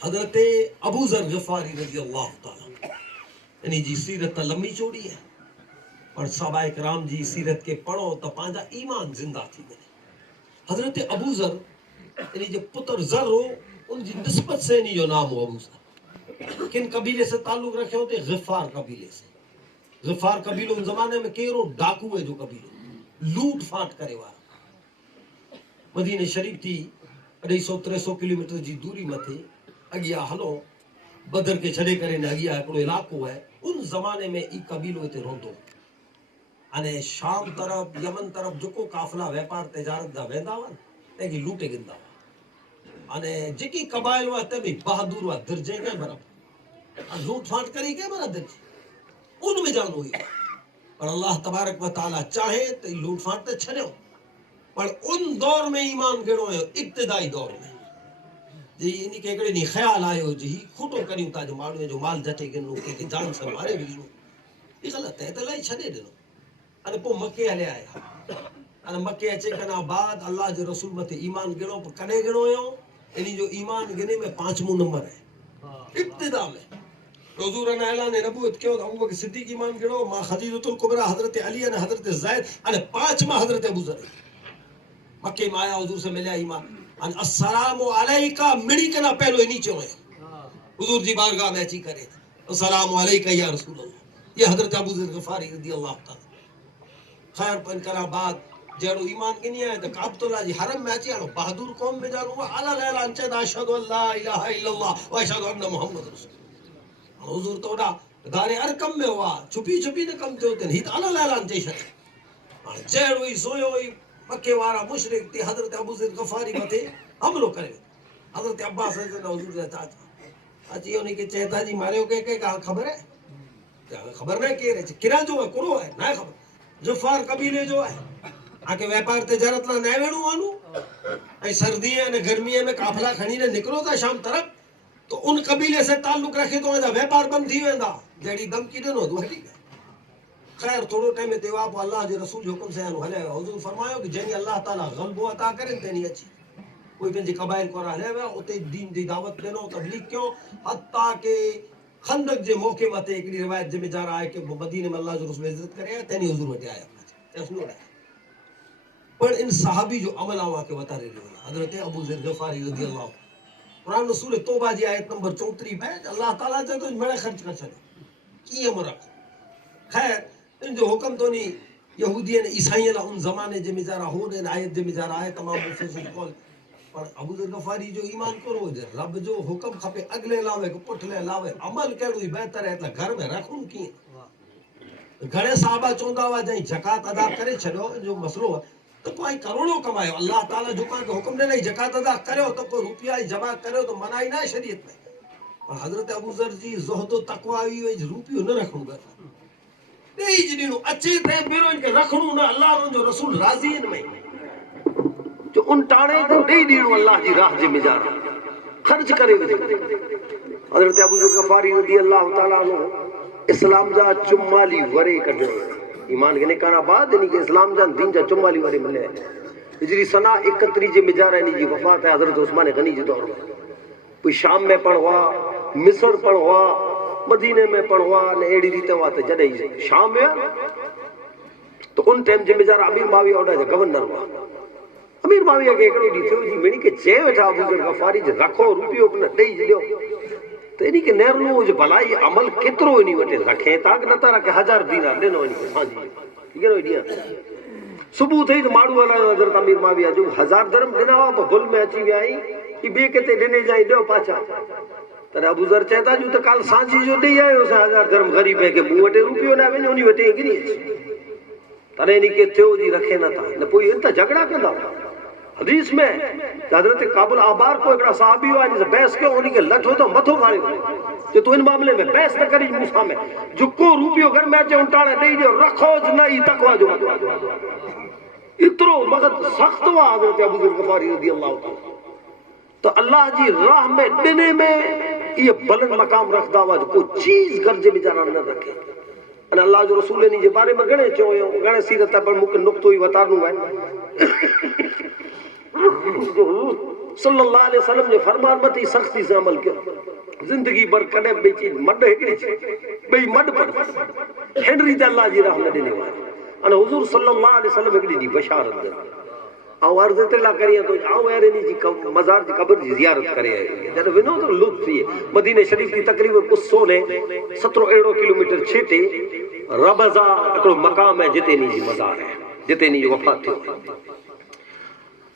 حضرت ابو ذر غفاری رضی اللہ تعالیٰ یعنی جی سیرت لمبی چوڑی ہے اور صحابہ کرام جی سیرت کے پڑھو تو پانجا ایمان زندہ تھی بنے حضرت ابو ذر یعنی جو پتر ذر ہو ان کی نسبت سے نہیں جو نام ہو ابو ذر کن قبیلے سے تعلق رکھے ہوتے غفار قبیلے سے غفار قبیلوں ان زمانے میں کیرو ڈاکو ہے جو قبیلوں لوٹ فاٹ کرے وارا مدینہ شریف تھی 200-300 کلومیٹر جی دوری میں تھے اگیا ہلو بدر کے چھڑے کرے نے اگیا ہے کوئی علاقہ ہے ان زمانے میں ای قبیلوں تے روندو انے شام طرف یمن طرف جو کو قافلہ ویپار تجارت دا ویندا ون تے کی لوٹے گندا انے جکی قبائل وا تے بھی بہادر وا درجے کے برابر لوٹ پھاٹ کری کے برابر درجے ان میں جان ہوئی پر اللہ تبارک و تعالی چاہے تے لوٹ پھاٹ تے چھڑو پر ان دور میں ایمان گڑو ہے ابتدائی دور میں جی انہی کے کڑے نہیں خیال آئے ہو جی کھوٹو کریوں تا جو مارو جو مال جٹے گنو کہ جان سے مارے بھی گنو یہ غلط ہے تو لائی چھڑے دنو انہا پو مکے علی آیا انہا مکے اچے کنا بعد اللہ جو رسول مت ایمان گنو پر کنے گنو ہے انہی جو ایمان گنے میں 5 نمبر ہے ابتدا میں حضور نے اعلان نبوت کیوں ابو بکر صدیق ایمان گنو ماں خدیجۃ الکبریٰ حضرت علی نے حضرت زید انہا 5 حضرت ابو ذر مکے میں آیا حضور سے ملیا ایمان السلام علیکہ مڑی کنا پہلو ہی نیچے ہوئے حضور جی بارگاہ میں اچھی کرے السلام علیکہ یا رسول اللہ یہ حضرت ابو ذر غفاری رضی اللہ تعالیٰ خیر پن کرا بعد جیڑو ایمان کی نہیں آئے تو کعبۃ اللہ جی حرم میں اچھی آنو بہادر قوم میں جانو وہ علی اعلان چاہتا اشہدو اللہ الہ الا اللہ و اشہدو ان محمد رسول حضور تو دا دار ارکم میں ہوا چھپی چھپی نے کم تھے ہی تعالی اعلان چئی چھڈ جهڙو ئي سويو ئي مکے وارا مشرک تي حضرت ابو ذر غفاری مٿے حملو کرے حضرت عباس رضی اللہ حضور جا چاچا اچي انهي کي چيتا جي ماريو کے خبر ہے خبر نہ کہ کرا جو ہے کرو ہے نہ خبر جفار قبیلے جو ہے آکے ویپار تجارت لا نہ وینو وانو اي سردی ہے نے گرمی میں قافلہ کھنی نے نکلو تا شام طرف تو ان قبیلے سے تعلق رکھے تو ویپار بند تھی ویندا جڑی دمکی ڏنو تو ہٹی خیر تھوڑو ٹائم تے واپ اللہ جے رسول جو حکم سے ہلے حضور فرمایا کہ جنی اللہ تعالی غلبہ عطا کرے تنی اچھی کوئی پنجی قبائل کو ہلے وا اوتے دین دی دعوت ڏنو تبلیغ کیوں حتیٰ کہ خندق جے موقع متے ایک روایت جے جا رہا ہے کہ مدینے میں اللہ جو رسول عزت کرے تنی حضور وٹے آیا اس نو پر ان صحابی جو عمل آوا کے بتا رہے حضرت ابو ذر غفاری رضی اللہ قرآن میں سورہ توبہ جی آیت نمبر 34 میں اللہ تعالیٰ چاہے تو بڑے خرچ کر چلے کی عمر رکھو خیر ان جو حکم تو نہیں یہودین عیسائیوں ان زمانے جے میں جارا ہو نے آیت جے میں جارا ہے تمام مفسر کول پر ابو ذر غفاری جو ایمان کرو جے رب جو حکم کھپے اگلے لاوے کو پٹھلے لاوے عمل کیڑو بہتر ہے تے گھر میں رکھوں کی گھڑے صحابہ چوندا وا جائیں زکات ادا کرے چھڈو جو مسئلہ ہے تو کوئی کروڑوں کمائے اللہ تعالیٰ جو کہ حکم نے نہیں زکات ادا کرے تو کوئی روپیہ جمع کرے تو منائی نہ شریعت میں اور حضرت ابو ذر جی زہد و تقوی ہوئی روپیو نہ رکھوں گا نہیں جنوں اچے تے بیرو ان کے رکھنو نہ اللہ ان جو رسول راضی ان میں جو ان ٹاڑے تو نہیں ڈینو اللہ جی راہ جے میں جا خرچ کرے حضرت ابو ذر غفاری رضی اللہ تعالیٰ عنہ اسلام جا چمالی ورے کڈے ایمان کے نکانا بعد نہیں کہ اسلام جان دین جا چمالی ورے ملے ہجری سنا 31 جے مجارہ جی وفات ہے حضرت عثمان غنی جی دور میں کوئی شام میں پڑھوا مصر پڑھوا مدینے میں پڑھوا نے ایڑی ریتے ہوا تھا جڑے شام میں تو ان ٹائم جے مجارہ امیر معاویہ اوڈا جا گورنر ہوا امیر معاویہ کے ایکڑو ڈی تھو جی منی کے چے وٹھا ابو ذر غفاری جے رکھو روپیو اپنا ڈئی لیو تو انہی کے نیرنو جو بھلائی عمل کترو انہی وٹے رکھیں تاک نہ تارا کہ 1000 دینار دینو انہی ہاں جی ٹھیک ہے نا ایڈیا صبح تھئی تو ماڑو والا حضرت امیر معاویہ جو 1000 درم ڈنا ہوا بھل میں اچھی وی آئی کہ بے کتے ڈنے جائیں ڈو پاچا تر ابو ذر چہتا جو تو کال سانچی جو ڈی آئے اسے 1000 درم غریب ہے کہ منہ وٹے روپیو نہ ونے انہی وٹے گری تنے انہی کے تھیو جی رکھے نہ تھا نہ کوئی انتا جھگڑا کندا حدیث میں حضرت کابل آبار کو ایک صحابی ہوا جیسے بحث کیوں ہونی کہ لٹھو تو متھو مارے جو تو ان معاملے میں بحث نہ کری موسیٰ میں جو کو روپیو گھر میں چاہے انٹانے نہیں دے رکھو جنائی تقوی جو اترو مغد سخت ہوا حضرت ابو ذر غفاری رضی اللہ تعالیٰ تو اللہ جی راہ میں ڈنے میں یہ بلند مقام رکھدا ہوا جو کوئی چیز گھر جے بچارا نہ رکھے اور اللہ جو رسول نے جے بارے میں گھنے چوئے گھنے سیرت پر ممکن نقطہ ہی وطارنو ہے صلی اللہ علیہ وسلم جو فرمان متی سختی سے عمل کیا زندگی بر کنے بے چیز مڈ ہکڑی چیز بے مڈ پر ہنری تے اللہ جی راہ نہ دینے والے انا حضور صلی اللہ علیہ وسلم ہکڑی دی بشارت دے آؤ عرض اللہ کریے تو آؤ ایرنی جی مزار جی قبر جی زیارت کرے جب ونو تو لطف تھی مدینہ شریف کی تقریباً اس سو نے 17 کلومیٹر چھیٹے ربضا اکڑو مقام ہے جتے نہیں جی مزار ہے جتے نہیں جی وفات تھی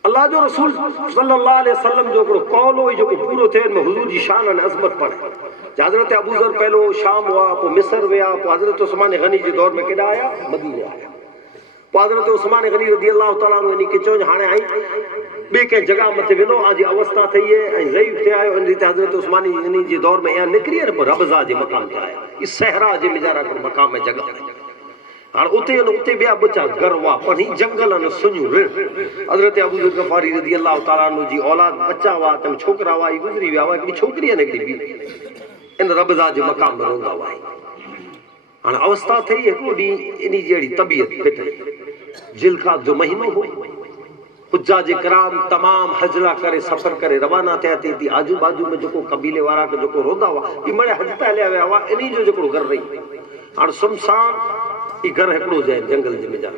اللہ جو رسول صلی اللہ علیہ وسلم جو قول ہوئی جو پورو تھے ان میں حضور جی شان اور عظمت پڑھے حضرت ابو ذر پہلو شام ہوا پو مصر ویا پو حضرت عثمان غنی جے دور میں کڈا آیا مدینے آیا پو حضرت عثمان غنی رضی اللہ تعالیٰ عنہ انہی کے چونج ہانے آئی بے کے جگہ متے ونو آج اوستا تھی ہے ضعیف تھے آئے انہی تے حضرت عثمان غنی جے دور میں یہاں نکری ہے پو ربضا جے مقام تے آیا اس صحرا جے مجارہ کر مقام میں جگہ اور اتے بیا بچا گروا پڑھی جنگل ان سنیو حضرت ابو ذر غفاری رضی اللہ تعالیٰ عنہ جی اولاد بچہ ہوا تم چھوکرا ہوا گزری ویا ہوا کہ چھوکری ہے نکلی بھی ان ربضا جو مقام میں روندا ہوا ہن اوستا تھی ایک ڈی انہی جیڑی طبیعت پھٹے جلکات جو مہینو ہو حجاج کرام تمام حجرہ کرے سفر کرے روانہ تھے تھی آجو باجو میں جو کو قبیلے وارا کے جو کو روندا ہوا یہ مڑے حج پہلے ہوا انہی جو جو گھر رہی اور سمسان یہ گھر ہکڑو جائے جنگل جے میں جا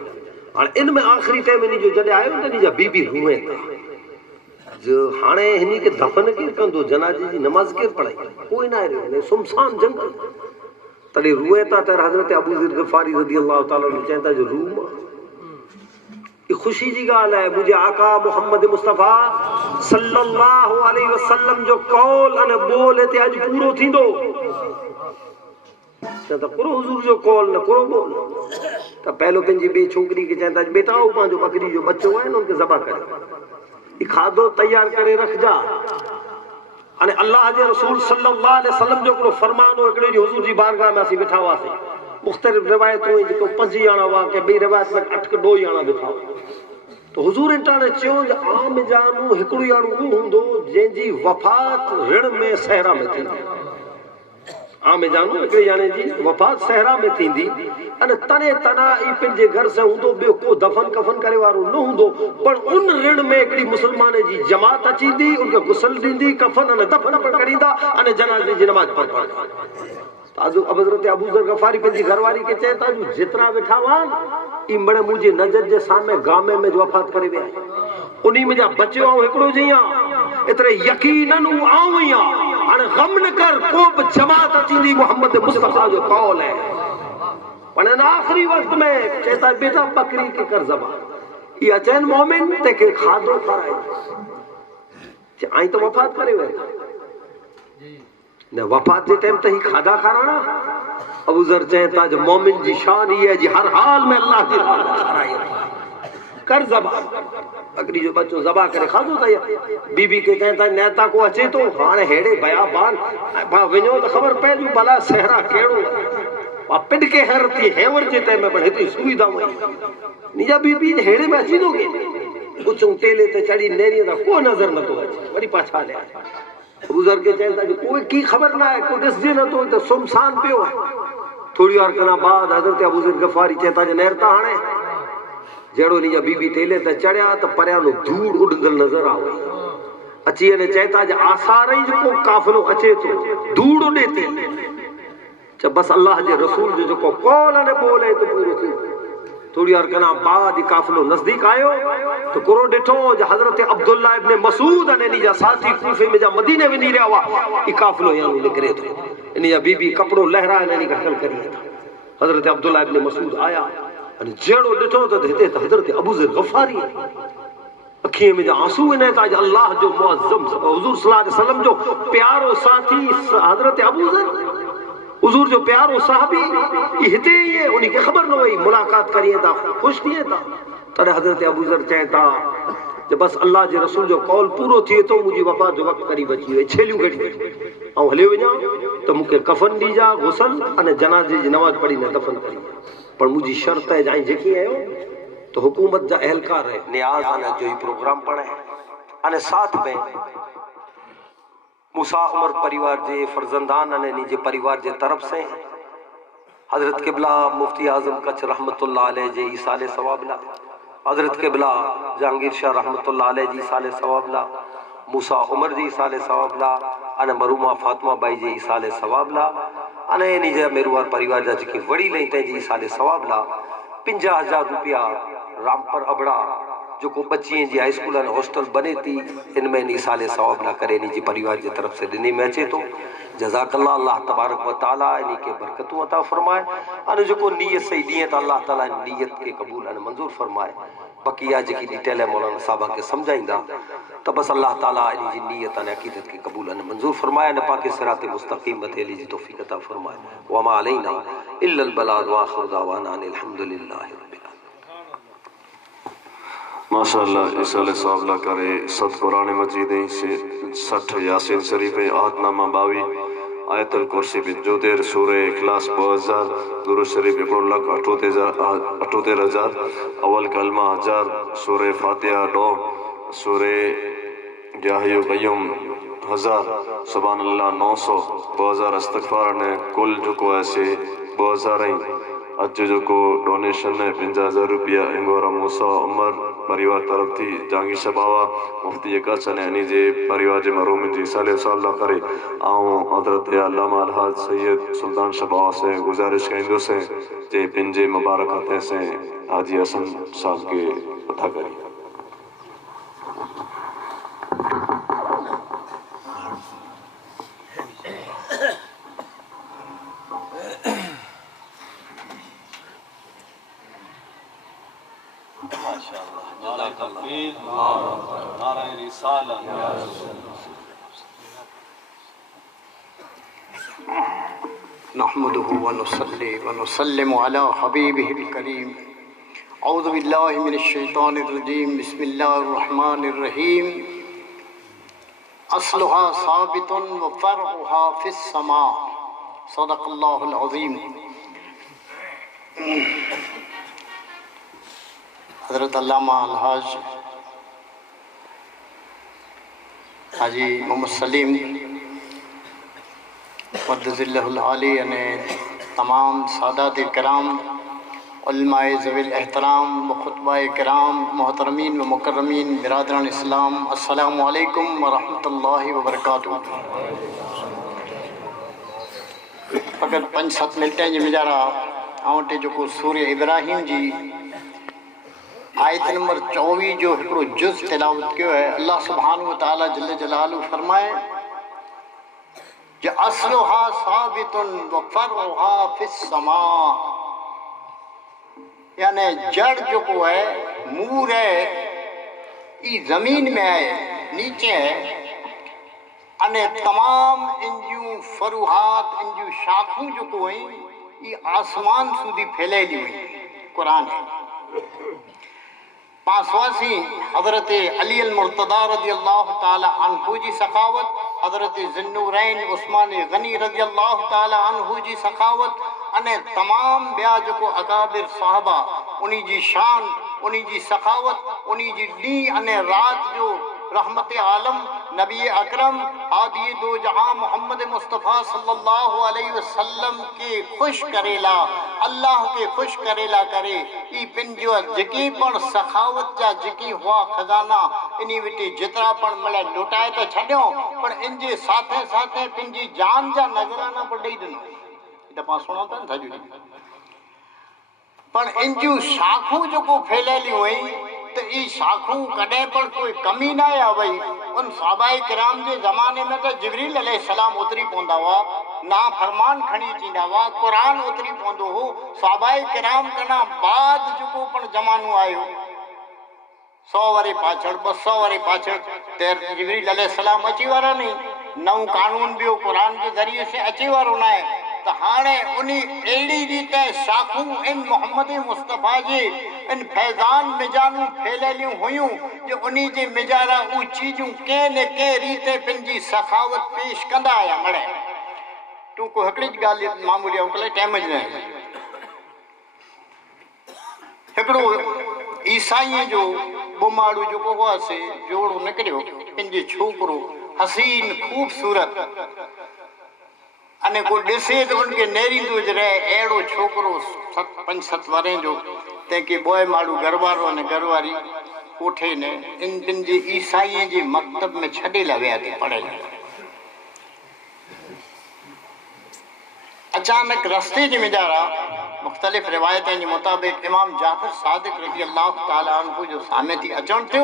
اور ان میں آخری ٹائم انہی جو جڑے آئے انہی جا بی بی روئے تھا جو ہانے انہی کے دفن کر کندو جنازے جی نماز کر پڑھائی کوئی نہ رہے سمسان جنگل تڑی روئے تھا تر حضرت ابو ذر غفاری رضی اللہ تعالیٰ عنہ چاہتا جو روما یہ خوشی جی گال ہے مجھے آقا محمد مصطفیٰ صلی اللہ علیہ وسلم جو قول ان بولے تھے آج پورو تھی دو چاہتا کرو حضور جو کال نہ کرو بول تو پہلو پنجی بے چھوکری کے چاہتا بیٹا آؤ پاں جو بکری جو بچوں ہیں ان کے ذبح کرے کھادو تیار کرے رکھ جا અને اللہ کے رسول صلی اللہ علیہ وسلم جو کو فرمان ہو اکڑے حضور جی بارگاہ میں اسی بٹھا ہوا سے مختلف روایتوں ہیں جو 5 آنا ہوا کہ بی روایت میں 8 کے 2 آنا بٹھا تو حضور انٹانے چیوں جو عام جانو ہکڑی آنو ہوندو جن جی وفات رڑ میں صحرا میں تھی عام جانو ہکڑی جانے جی وفات صحرا میں تھی دی ان تنے تنا ای پنجے گھر سے ہوندو بے کو دفن کفن کرے وارو نہ ہوندو پر ان رڑ میں ایکڑی مسلمانے جی جماعت اچی دی ان کے غسل دیندی کفن ان دفن پر کریندا ان جنازے جی نماز پڑھ تازو اب حضرت ابو ذر غفاری پنجی گھرواری کے چہتا جو جتنا بیٹھا وان ای بڑے مجھے نظر جے سامنے گامے میں جو وفات کرے وے انہی میں جا بچے آؤں ہکڑو جیاں اترے یقیناً آؤں ہی ان غم نہ کر کوب جماعت اچی دی محمد مصطفیٰ جو قول ہے پڑھن آخری وقت میں چہتا بیٹا بکری کے کر زبان یہ اچین مومن تے کہ کھادو کھائے آئیں تو وفات کرے ہوئے وفات کے ٹائم تہی کھادا کھارانا ابو ذر چہتا جو مومن جی شان ہی ہے جی ہر حال میں اللہ کی راہ کھارائی کر زبان بکری جو بچوں زبا کرے کھادو تا بی بی کے کہتا نیتا کو اچے تو ہانے ہیڑے بیابان با ونیو تو خبر پہ جو بلا صحرا کیڑو پڑ کے حیرتی ہیور چیتے میں بڑھے تی سوئی دا ہوئی نیجا بی بی ہیڑے میں اچھی دو گے اچھوں ٹیلے تے چڑی نیری دا کوئی نظر نہ تو اچھی بڑی پاچھا لے آئے ابو ذر کے چہتا جو کوئی کی خبر نہ ہے کوئی دس نہ تو سمسان پہ ہوا تھوڑی اور کنا بعد حضرت ابو ذر غفاری چہتا جو نیرتا آنے جڑو نیجا بی بی ٹیلے تے چڑیا تو پریانو دھوڑ اڑندل نظر آوئی اچھی نے چہتا جو آساریں جو کو کافلو اچے تو دھوڑ اڑیتی جب بس اللہ جے رسول جو کو کول نے بولے تو پورے تھی تھوڑی اور کنا بعد کافلو نزدیک آئیو تو کرو ڈٹھو جو حضرت عبداللہ ابن مسعود نے نیجا ساتھی کوفے میں جا مدینے میں نہیں رہا ہوا یہ کافلو یہاں نکرے تو نیجا بی بی کپڑوں لہرا ہے نہیں حل کر لیا تھا حضرت عبداللہ ابن مسعود آیا جیڑو ڈٹھو تو دیتے تھا حضرت ابو ذر غفاری اکھیے میں جا آنسو انہیں تھا جو اللہ جو معظم حضور صلی اللہ علیہ وسلم جو پیارو ساتھی حضرت ابو ذر حضور جو پیارو صحابی یہ ہتے ہی ہے انہی کے خبر نہ ہوئی ملاقات کریے تھا خوش نہیں تھا ترے حضرت ابو ذر چہتا جب بس اللہ جے رسول جو قول پورو تھے تو مجھے وفات جو وقت قریب اچھی ہوئے چھلیوں گھڑی اور ہلے ہوئے جاؤں تو مجھے کفن دی جا غسل اور جنازے جی نماز پڑھی نے دفن کری پر مجھے شرط ہے جائیں جکی ہے تو حکومت جا اہلکار ہے نیاز آنا جو ہی پروگرام پڑھے آنے ساتھ میں موسیٰ عمر پریوار جے فرزندان آنے نیجے پریوار جے طرف سے حضرت قبلہ مفتی اعظم کچھ رحمت اللہ علیہ جے ایسال ثواب لا حضرت قبلہ جہانگیر شاہ رحمت اللہ علیہ جی ایسال ثواب لا موسیٰ عمر جی ایسال ثواب لا آنے مرومہ فاطمہ بائی جے ایسال ثواب لا آنے نیجے میروار پریوار جا چکی وڑی لیں تے جی ایسال ثواب لا 50,000 روپیہ رامپر ابڑا جو کو بچی ہیں جی ہائی اسکول اور ہاسٹل بنے تھی ان میں نہیں سال ثواب نہ کرے نہیں جی پریوار کی طرف سے دنی میں اچے تو جزاک اللہ اللہ تبارک و تعالیٰ انہی کے برکتوں عطا فرمائے اور جو کو نیت سے نیت اللہ تعالیٰ نیت کے قبول انہیں منظور فرمائے بقیہ جی کی ڈیٹیل ہے مولانا صاحبہ کے سمجھائیں دا تو بس اللہ تعالیٰ انہی جی نیت انہیں عقیدت کے قبول انہیں منظور فرمائے انہیں پاک صراط مستقیم بتیلی جی توفیق عطا فرمائے وما علینا الا البلاغ وآخر دعوانا الحمدللہ ماشاءاللہ اسال صاحب لا کرے 7 قرآن مجید 60 یاسین شریف آیت نامہ 22 آیت الکرسی پہ جو دیر سورہ اخلاص 2000 درود شریف 1,78,000 اول کلمہ 1000 سورہ فاتحہ 2 سورہ یا حی قیوم 1000 سبحان اللہ 900 2000 استغفار نے کل جو کو ایسے 2000 اچھے جو کو ڈونیشن ہے 50,000 روپیہ انگورا موسیٰ عمر پریوار طرف تھی جہانگیر شباوا مفتی کچھ نے جے پریوار جے مروم جی صلی اللہ کرے آؤں حضرت علامہ الحاج سید سلطان شباوا سے گزارش کہیں سے جے پنجے مبارکاتیں سے حاجی حسن صاحب کے عطا کری نحمده ونصلي ونسلم على حبيبه الكريم اعوذ بالله من الشيطان الرجيم بسم الله الرحمن الرحيم اصلها ثابت وفرعها في السماء صدق الله العظيم. حضرت علامہ الحاج حاجی محمد سلیم مقدس اللہ العالی نے تمام سادات کرام، علماء ذوی الاحترام و خطبہ کرام، محترمین و مکرمین، برادران اسلام، السلام علیکم ورحمۃ اللہ وبرکاتہ. فقط 5-7 منٹیں جی مجارا آوٹے جو کو سورہ ابراہیم جی آیت نمبر 24 جو ہکڑو جز تلاوت کیو ہے. اللہ سبحانہ وتعالی جل جلالہ فرمائے کہ اصلها ثابت وفرعها في السماء، یعنی جڑ جو کو ہے مور ہے یہ زمین میں ہے، نیچے ہے، انے تمام انجو فروحات انجو شاخوں جو کو ہیں یہ آسمان سودی پھیلے لی ہوئی. قرآن ہے. پاسواسی حضرت علی المرتضی رضی اللہ تعالی عنہ جی سخاوت، حضرت ذوالنورین عثمان غنی رضی اللہ تعالی عنہ جی سخاوت، انے تمام بیا جو کو اکابر صحابہ انہی جی شان، انہی جی سخاوت، انہی جی ڈی انے رات جو رحمت عالم نبی اکرم ہادی دو جہاں محمد مصطفیٰ صلی اللہ علیہ وسلم کے خوش کریلا، اللہ کے خوش کریلا کرے. ای پن جو جکی پن سخاوت جا جکی ہوا خزانہ انہی وٹی جترا پن ملے لوٹائے تو چھڑیوں، پر ان جے ساتھے ساتھے پن جی جان جا نظرانہ پر ڈی دنو. دپا سنا تھا نا جو پر ان جو شاخوں جو کو پھیلے لی ہوئی تو ای شاخوں کڑے پر کوئی کمی نہ آیا بھئی. ان صحابہ کرام جے زمانے میں تو جبریل علیہ السلام اتری پوندا ہوا، نا فرمان کھڑی چیندا ہوا، قرآن اتری پوندو ہو. صحابہ کرام کنا بعد جو کو پر زمانو آئے ہو 100 وری پاچھڑ 200 وری پاچھڑ تیر جبریل علیہ السلام اچھی وارا نہیں، نو قانون بیو قرآن کے ذریعے سے اچھی وار ہونا ہے. تو ہانے انہی ایڑی دیتے شاخوں ان محمد مصطفیٰ جی ان فیضان مجانوں پھیلے لیوں ہوئیوں جو انہی جی مجارہ او چیزوں کے نکے ریتے پنجی سخاوت پیش کندہ آیا مڑے. تو کو ہکڑی گالی معمولی اوکلے ٹیمج نہیں. ہکڑو عیسائیں جو بماڑو جو کو ہوا سے جوڑو نکڑیو پنجی چھوکرو حسین خوبصورت انے کو ڈسے تو ان کے نیری دو جرے ایڑو چھوکرو 5-7 واریں جو تینکہ بوئے ماڑو گروارو نے گرواری کوٹھے نے ان دن جی عیسائیں جی مکتب میں چھڑے لگیا تھے پڑھے لگے. اچانک رستے جی میں جا رہا مختلف روایتیں جی مطابق امام جعفر صادق رضی اللہ تعالیٰ عنہ جو سامنے تھی اچھن تھے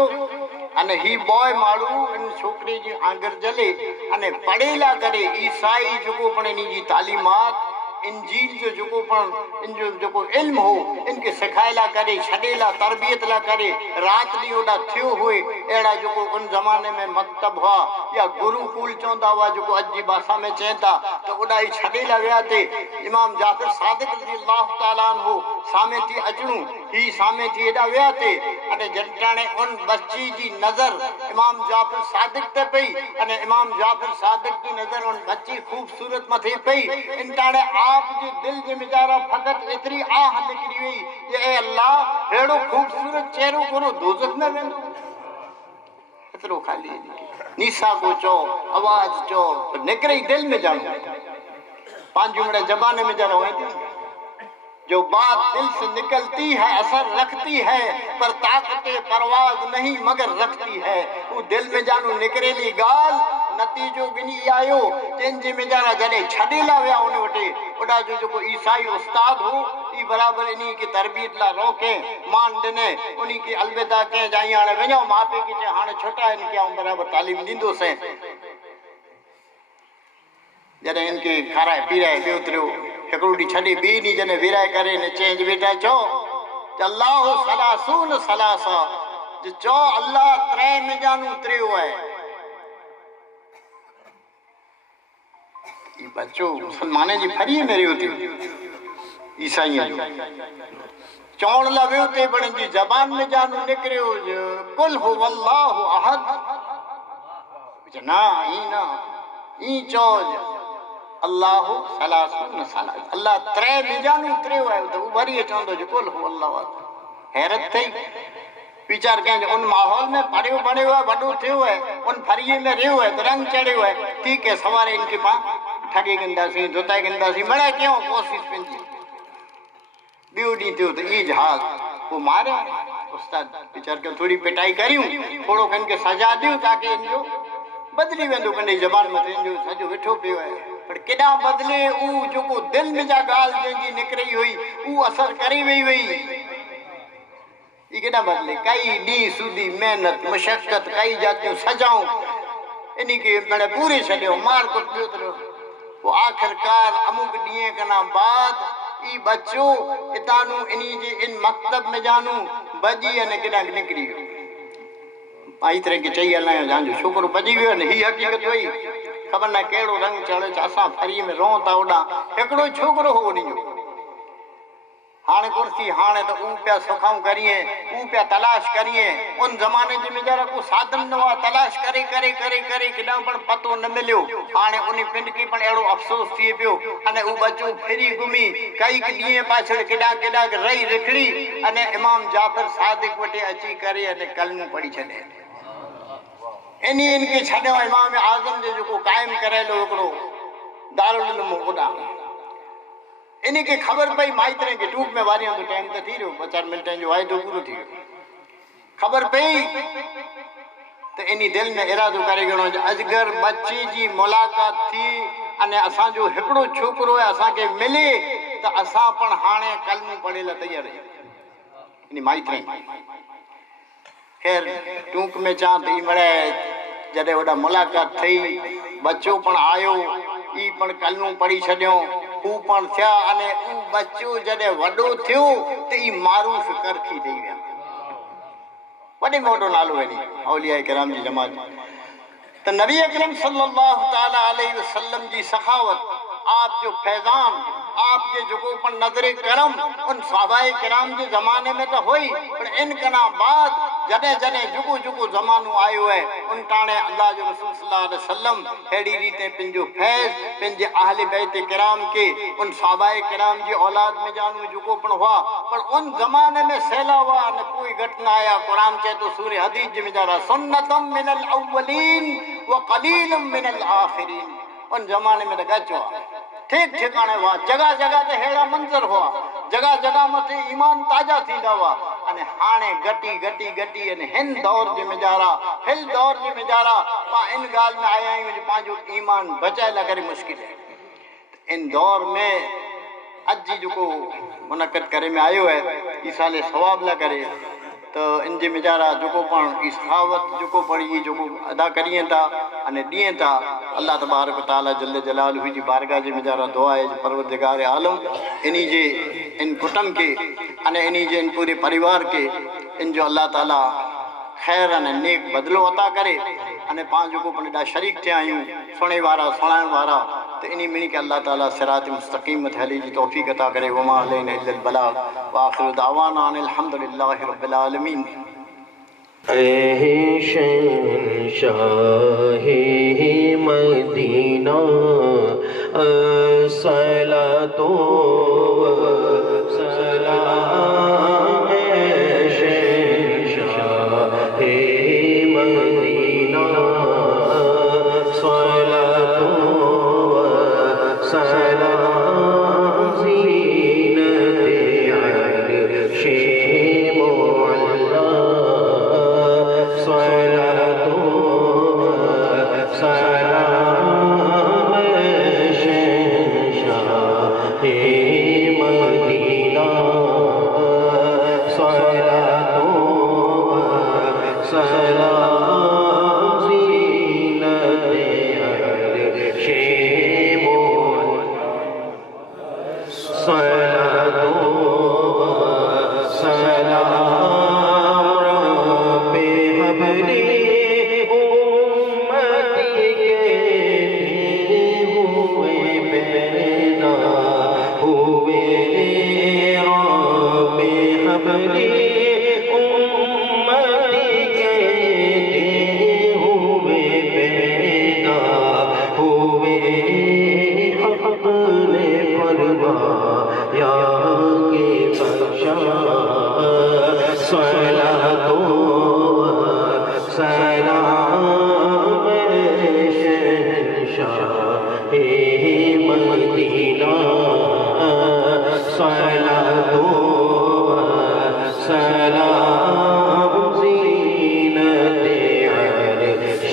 انے ہی بوئے ماڑو ان چھوکری جی آنگر جلے انے پڑھے لا کرے عیسائی جو کو پڑھے نی جی تعلیمات انجیل جو کو پڑھ ان جو کو علم ہو ان کے سکھائے لا کرے چھڑے لا تربیت لا کرے. رات لی اوڈا تھیو ہوئے ایڑا جو کو ان زمانے میں مکتب ہوا یا گرو کول چوندا ہوا جو کو اجی باسا میں چینتا تو اوڈا ہی چھڑے لا گیا تھے. امام جعفر صادق رضی اللہ تعالیٰ عنہ سامنے تھی اچنوں ہی سامنے تھی ایڈا گیا تھے انے جنٹانے ان بچی جی نظر امام جعفر صادق تے پئی انے امام جعفر صادق کی نظر ان بچی خوبصورت متھی پئی. انٹانے آپ جی دل جی مجارہ فقط اتری آہ نکلی ہوئی یہ اے اللہ ہیڑو خوبصورت چہرو کرو دوزخ میں ویندو. اترو خالی نیسا کو چو آواز چو نکری دل میں جانو پانچ جمڑے زبانے میں جانو ہوئے تھے جو بات دل سے نکلتی ہے اثر رکھتی ہے پر طاقت پرواز نہیں مگر رکھتی ہے. وہ دل میں جانو نکرے لی گال نتیجو بنی آئیو جن جی میں جانا جنے چھڑی لا ویا انہیں وٹے اڑا جو کو عیسائی استاد ہو ای برابر انہی کی تربیت لا روکیں مان دنے انہی کی الوداع کہیں جائیں آنے ونیو ماں پہ کی ہانے چھوٹا ان کی ہم برابر تعلیم دیندو سے جنے ان کی کھارائے پیرائے بے اتریو ہکڑوڑی چھڑی بی نہیں جنے ویرائے کرے نے چینج بیٹا چو اللہ سلاسون سلاسا جو چو اللہ ترے میں جانو اتریو ہے یہ بچو مسلمانے جی پھریے میرے ہوتی عیسائیاں جو چون لگے تے بڑی جی زبان میں جانو نکرے ہو جو قل هو اللہ احد نا این چوج اللہ ثلاثون ثلاث اللہ ترے میں جانو ترے ہوئے تو بھری چوندو جو قل هو اللہ احد حیرت تھی ویچار کہیں ان ماحول میں پڑے بڑے ہوئے بڑو تھے ہوئے ان پھریے میں رہے ہوئے رنگ چڑھے ہوئے ٹھیک ہے سوارے ان کے پاں ٹھگے گندہ سی دھوتائے گندہ سی بڑا کیوں کوشش پنجی بیوٹی تھی تو ای جہاز وہ مارے استاد بیچار کے تھوڑی پٹائی کریوں تھوڑو کن کے سجا دیوں تاکہ ان جو بدلی ویندو کنڈی زبان میں ان جو سجو وٹھو پہ ہوئے پر کڈا بدلے او جو کو دل میں جا گال جنگی نکری ہوئی او اثر کری ہوئی ہوئی یہ کڈا بدلے کئی ڈی سودی محنت مشقت کئی جاتیوں سجاؤں انہی کے بڑے پورے چھڑے مار کو پیوتر وہ آخر کار اموک دیئے کنا بعد ای بچو اتانو انہی جے ان مکتب میں جانو بجی یا نکڑا نکڑی ہو آئی طرح کی چاہیے اللہ ہے جانجو شکر بجی ہوئے نہیں حقیقت ہوئی خبر نہ کیڑو رنگ چڑھے چاساں پھری میں رون تا اڑا ایکڑو چھوکرو ہو نہیں ہو ہانے کرسی ہانے تو او پہ سکھاؤں کریے او پہ تلاش کریے ان زمانے جی میں جارا کو سادن نوا تلاش کرے کنا پر پتو نہ ملیو ہانے انہی پنڈ کی پر ایڑو افسوس تھیے پیو ہنے او بچو پھری گمی کئی کڈیے پاچھڑ کڈا رہی رکھڑی ہنے امام جعفر صادق وٹے اچی کرے ہنے کلمہ پڑھی چھڑے انہی ان کے چھڑے امام اعظم جو کو قائم کرے لو اکڑو دارالعلوم خدا انہی کے خبر پئی مائی طرح کے ٹوک میں واریاں تو ٹائم تا تھی رہو 4 منٹیں جو آئے تو پورو تھی خبر پئی تو انہی دل میں ارادو کرے گئے جو اجگر بچی جی ملاقات تھی انہیں اساں جو ہکڑو چھوکرو ہے اساں کے ملے تو اساں پڑھ ہانے کلمہ پڑھے لا تیار ہے انہی مائی طرح خیر ٹوک میں چاند ای مڑے جدے وڈا ملاقات تھی بچو پڑھ آئیو ای پڑھ کلمہ پڑھی چھڑیوں او پڑھ تھیا انے او بچو جدے وڈو تھیو تو ای معروف کرکھی دئی ویا وڈے موٹو نالو ہے نہیں اولیاء کرام جی جماعت تو نبی اکرم صلی اللہ تعالیٰ علیہ وسلم جی سخاوت آپ جو فیضان آپ کے جو پر نظر کرم ان صحابہ کرام جی زمانے میں تو ہوئی پر ان کنا بعد جنے جگو زمانو آئے ہوئے ان ٹانے اللہ جو رسول صلی اللہ علیہ وسلم ہیڑی ریتے پنجو فیض پنجے اہل بیت کرام کے ان صحابہ کرام جی اولاد میں جانو جگو پر ہوا پر ان زمانے میں سیلا ہوا نہ کوئی گھٹنا آیا قرآن چاہے تو سورہ حدیث جی میں جا رہا سنتم من الاولین وقلیل من الاخرین ان زمانے میں گچ ہوا ٹھیک ٹھکانے ہوا جگہ تے ہیڑا منظر ہوا جگہ متے ایمان تاجا تھیندا ہوا انے ہانے گٹی ان ہن دور جے میں جارا ہل دور جے میں جارا پا ان گال میں آیا ہیں جو پانچو ایمان بچائے لگے مشکل ہے ان دور میں اج جو کو منعقد کرے میں آئے ہوئے عیسال ثواب لا کرے تو ان جے مجارا جو کو پڑھ اس خاوت جو کو پڑھی جو کو ادا کریے تا انے دیئے تا اللہ تبارک و تعالی جل جلالہ جی بارگاہ جے مجارا دعا ہے پروردگار عالم انہی جے ان کٹم کے انے انہی جے ان پورے پریوار کے ان جو اللہ تعالی خیر انے نیک بدلو عطا کرے انے پانچ جو کو پنڈا شریک تھے آئیوں سنے وارا سنائن وارا تو انہی منی کہ اللہ تعالی صراط مستقیم تھلی جی توفیق عطا کرے وما علینا الا البلاغ وآخر دعوانا ان الحمدللہ رب العالمین اے شہنشاہ مدینہ صلاۃ و سلام اے شہنشاہ مدینہ صلاۃ و سلام زینت عرش معلی صلاۃ و سلام شہنشاہ مدینہ حق نے فرمایا کہ بخشا صلاۃ و سلام شہنشاہ مدینہ صلاۃ و سلام زینت عرش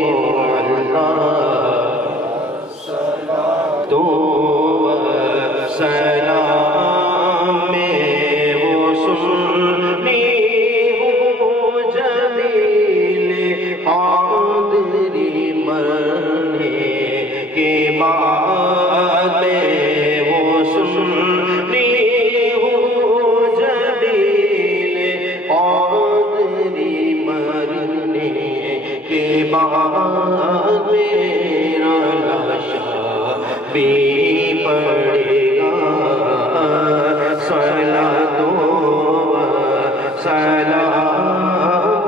مولا تو سلام میں وہ سنی ہوں جلیل حاضری مرنے کے بعد میں وہ سنی ہوں جلیل حاضری مرنے کے بعد میرا لاشا بھی پڑے گا صلاۃ و سلام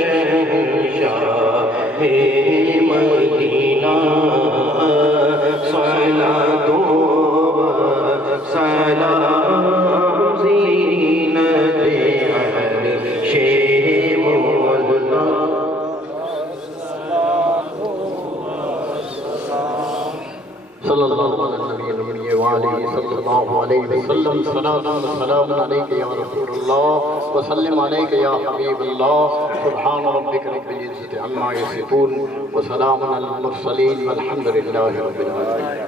شہنشاہ مدینہ صلاۃ و سلام زینت عرش مولا صلی اللہ علیہ وآلہ صلی اللہ علیہ وسلم صلاۃ و سلام علیک یا رسول اللہ وسلم علیک یا حبیب اللہ سبحان ربک رب العزت عما یصفون وسلام علی المرسلین والحمد للہ رب العالمین.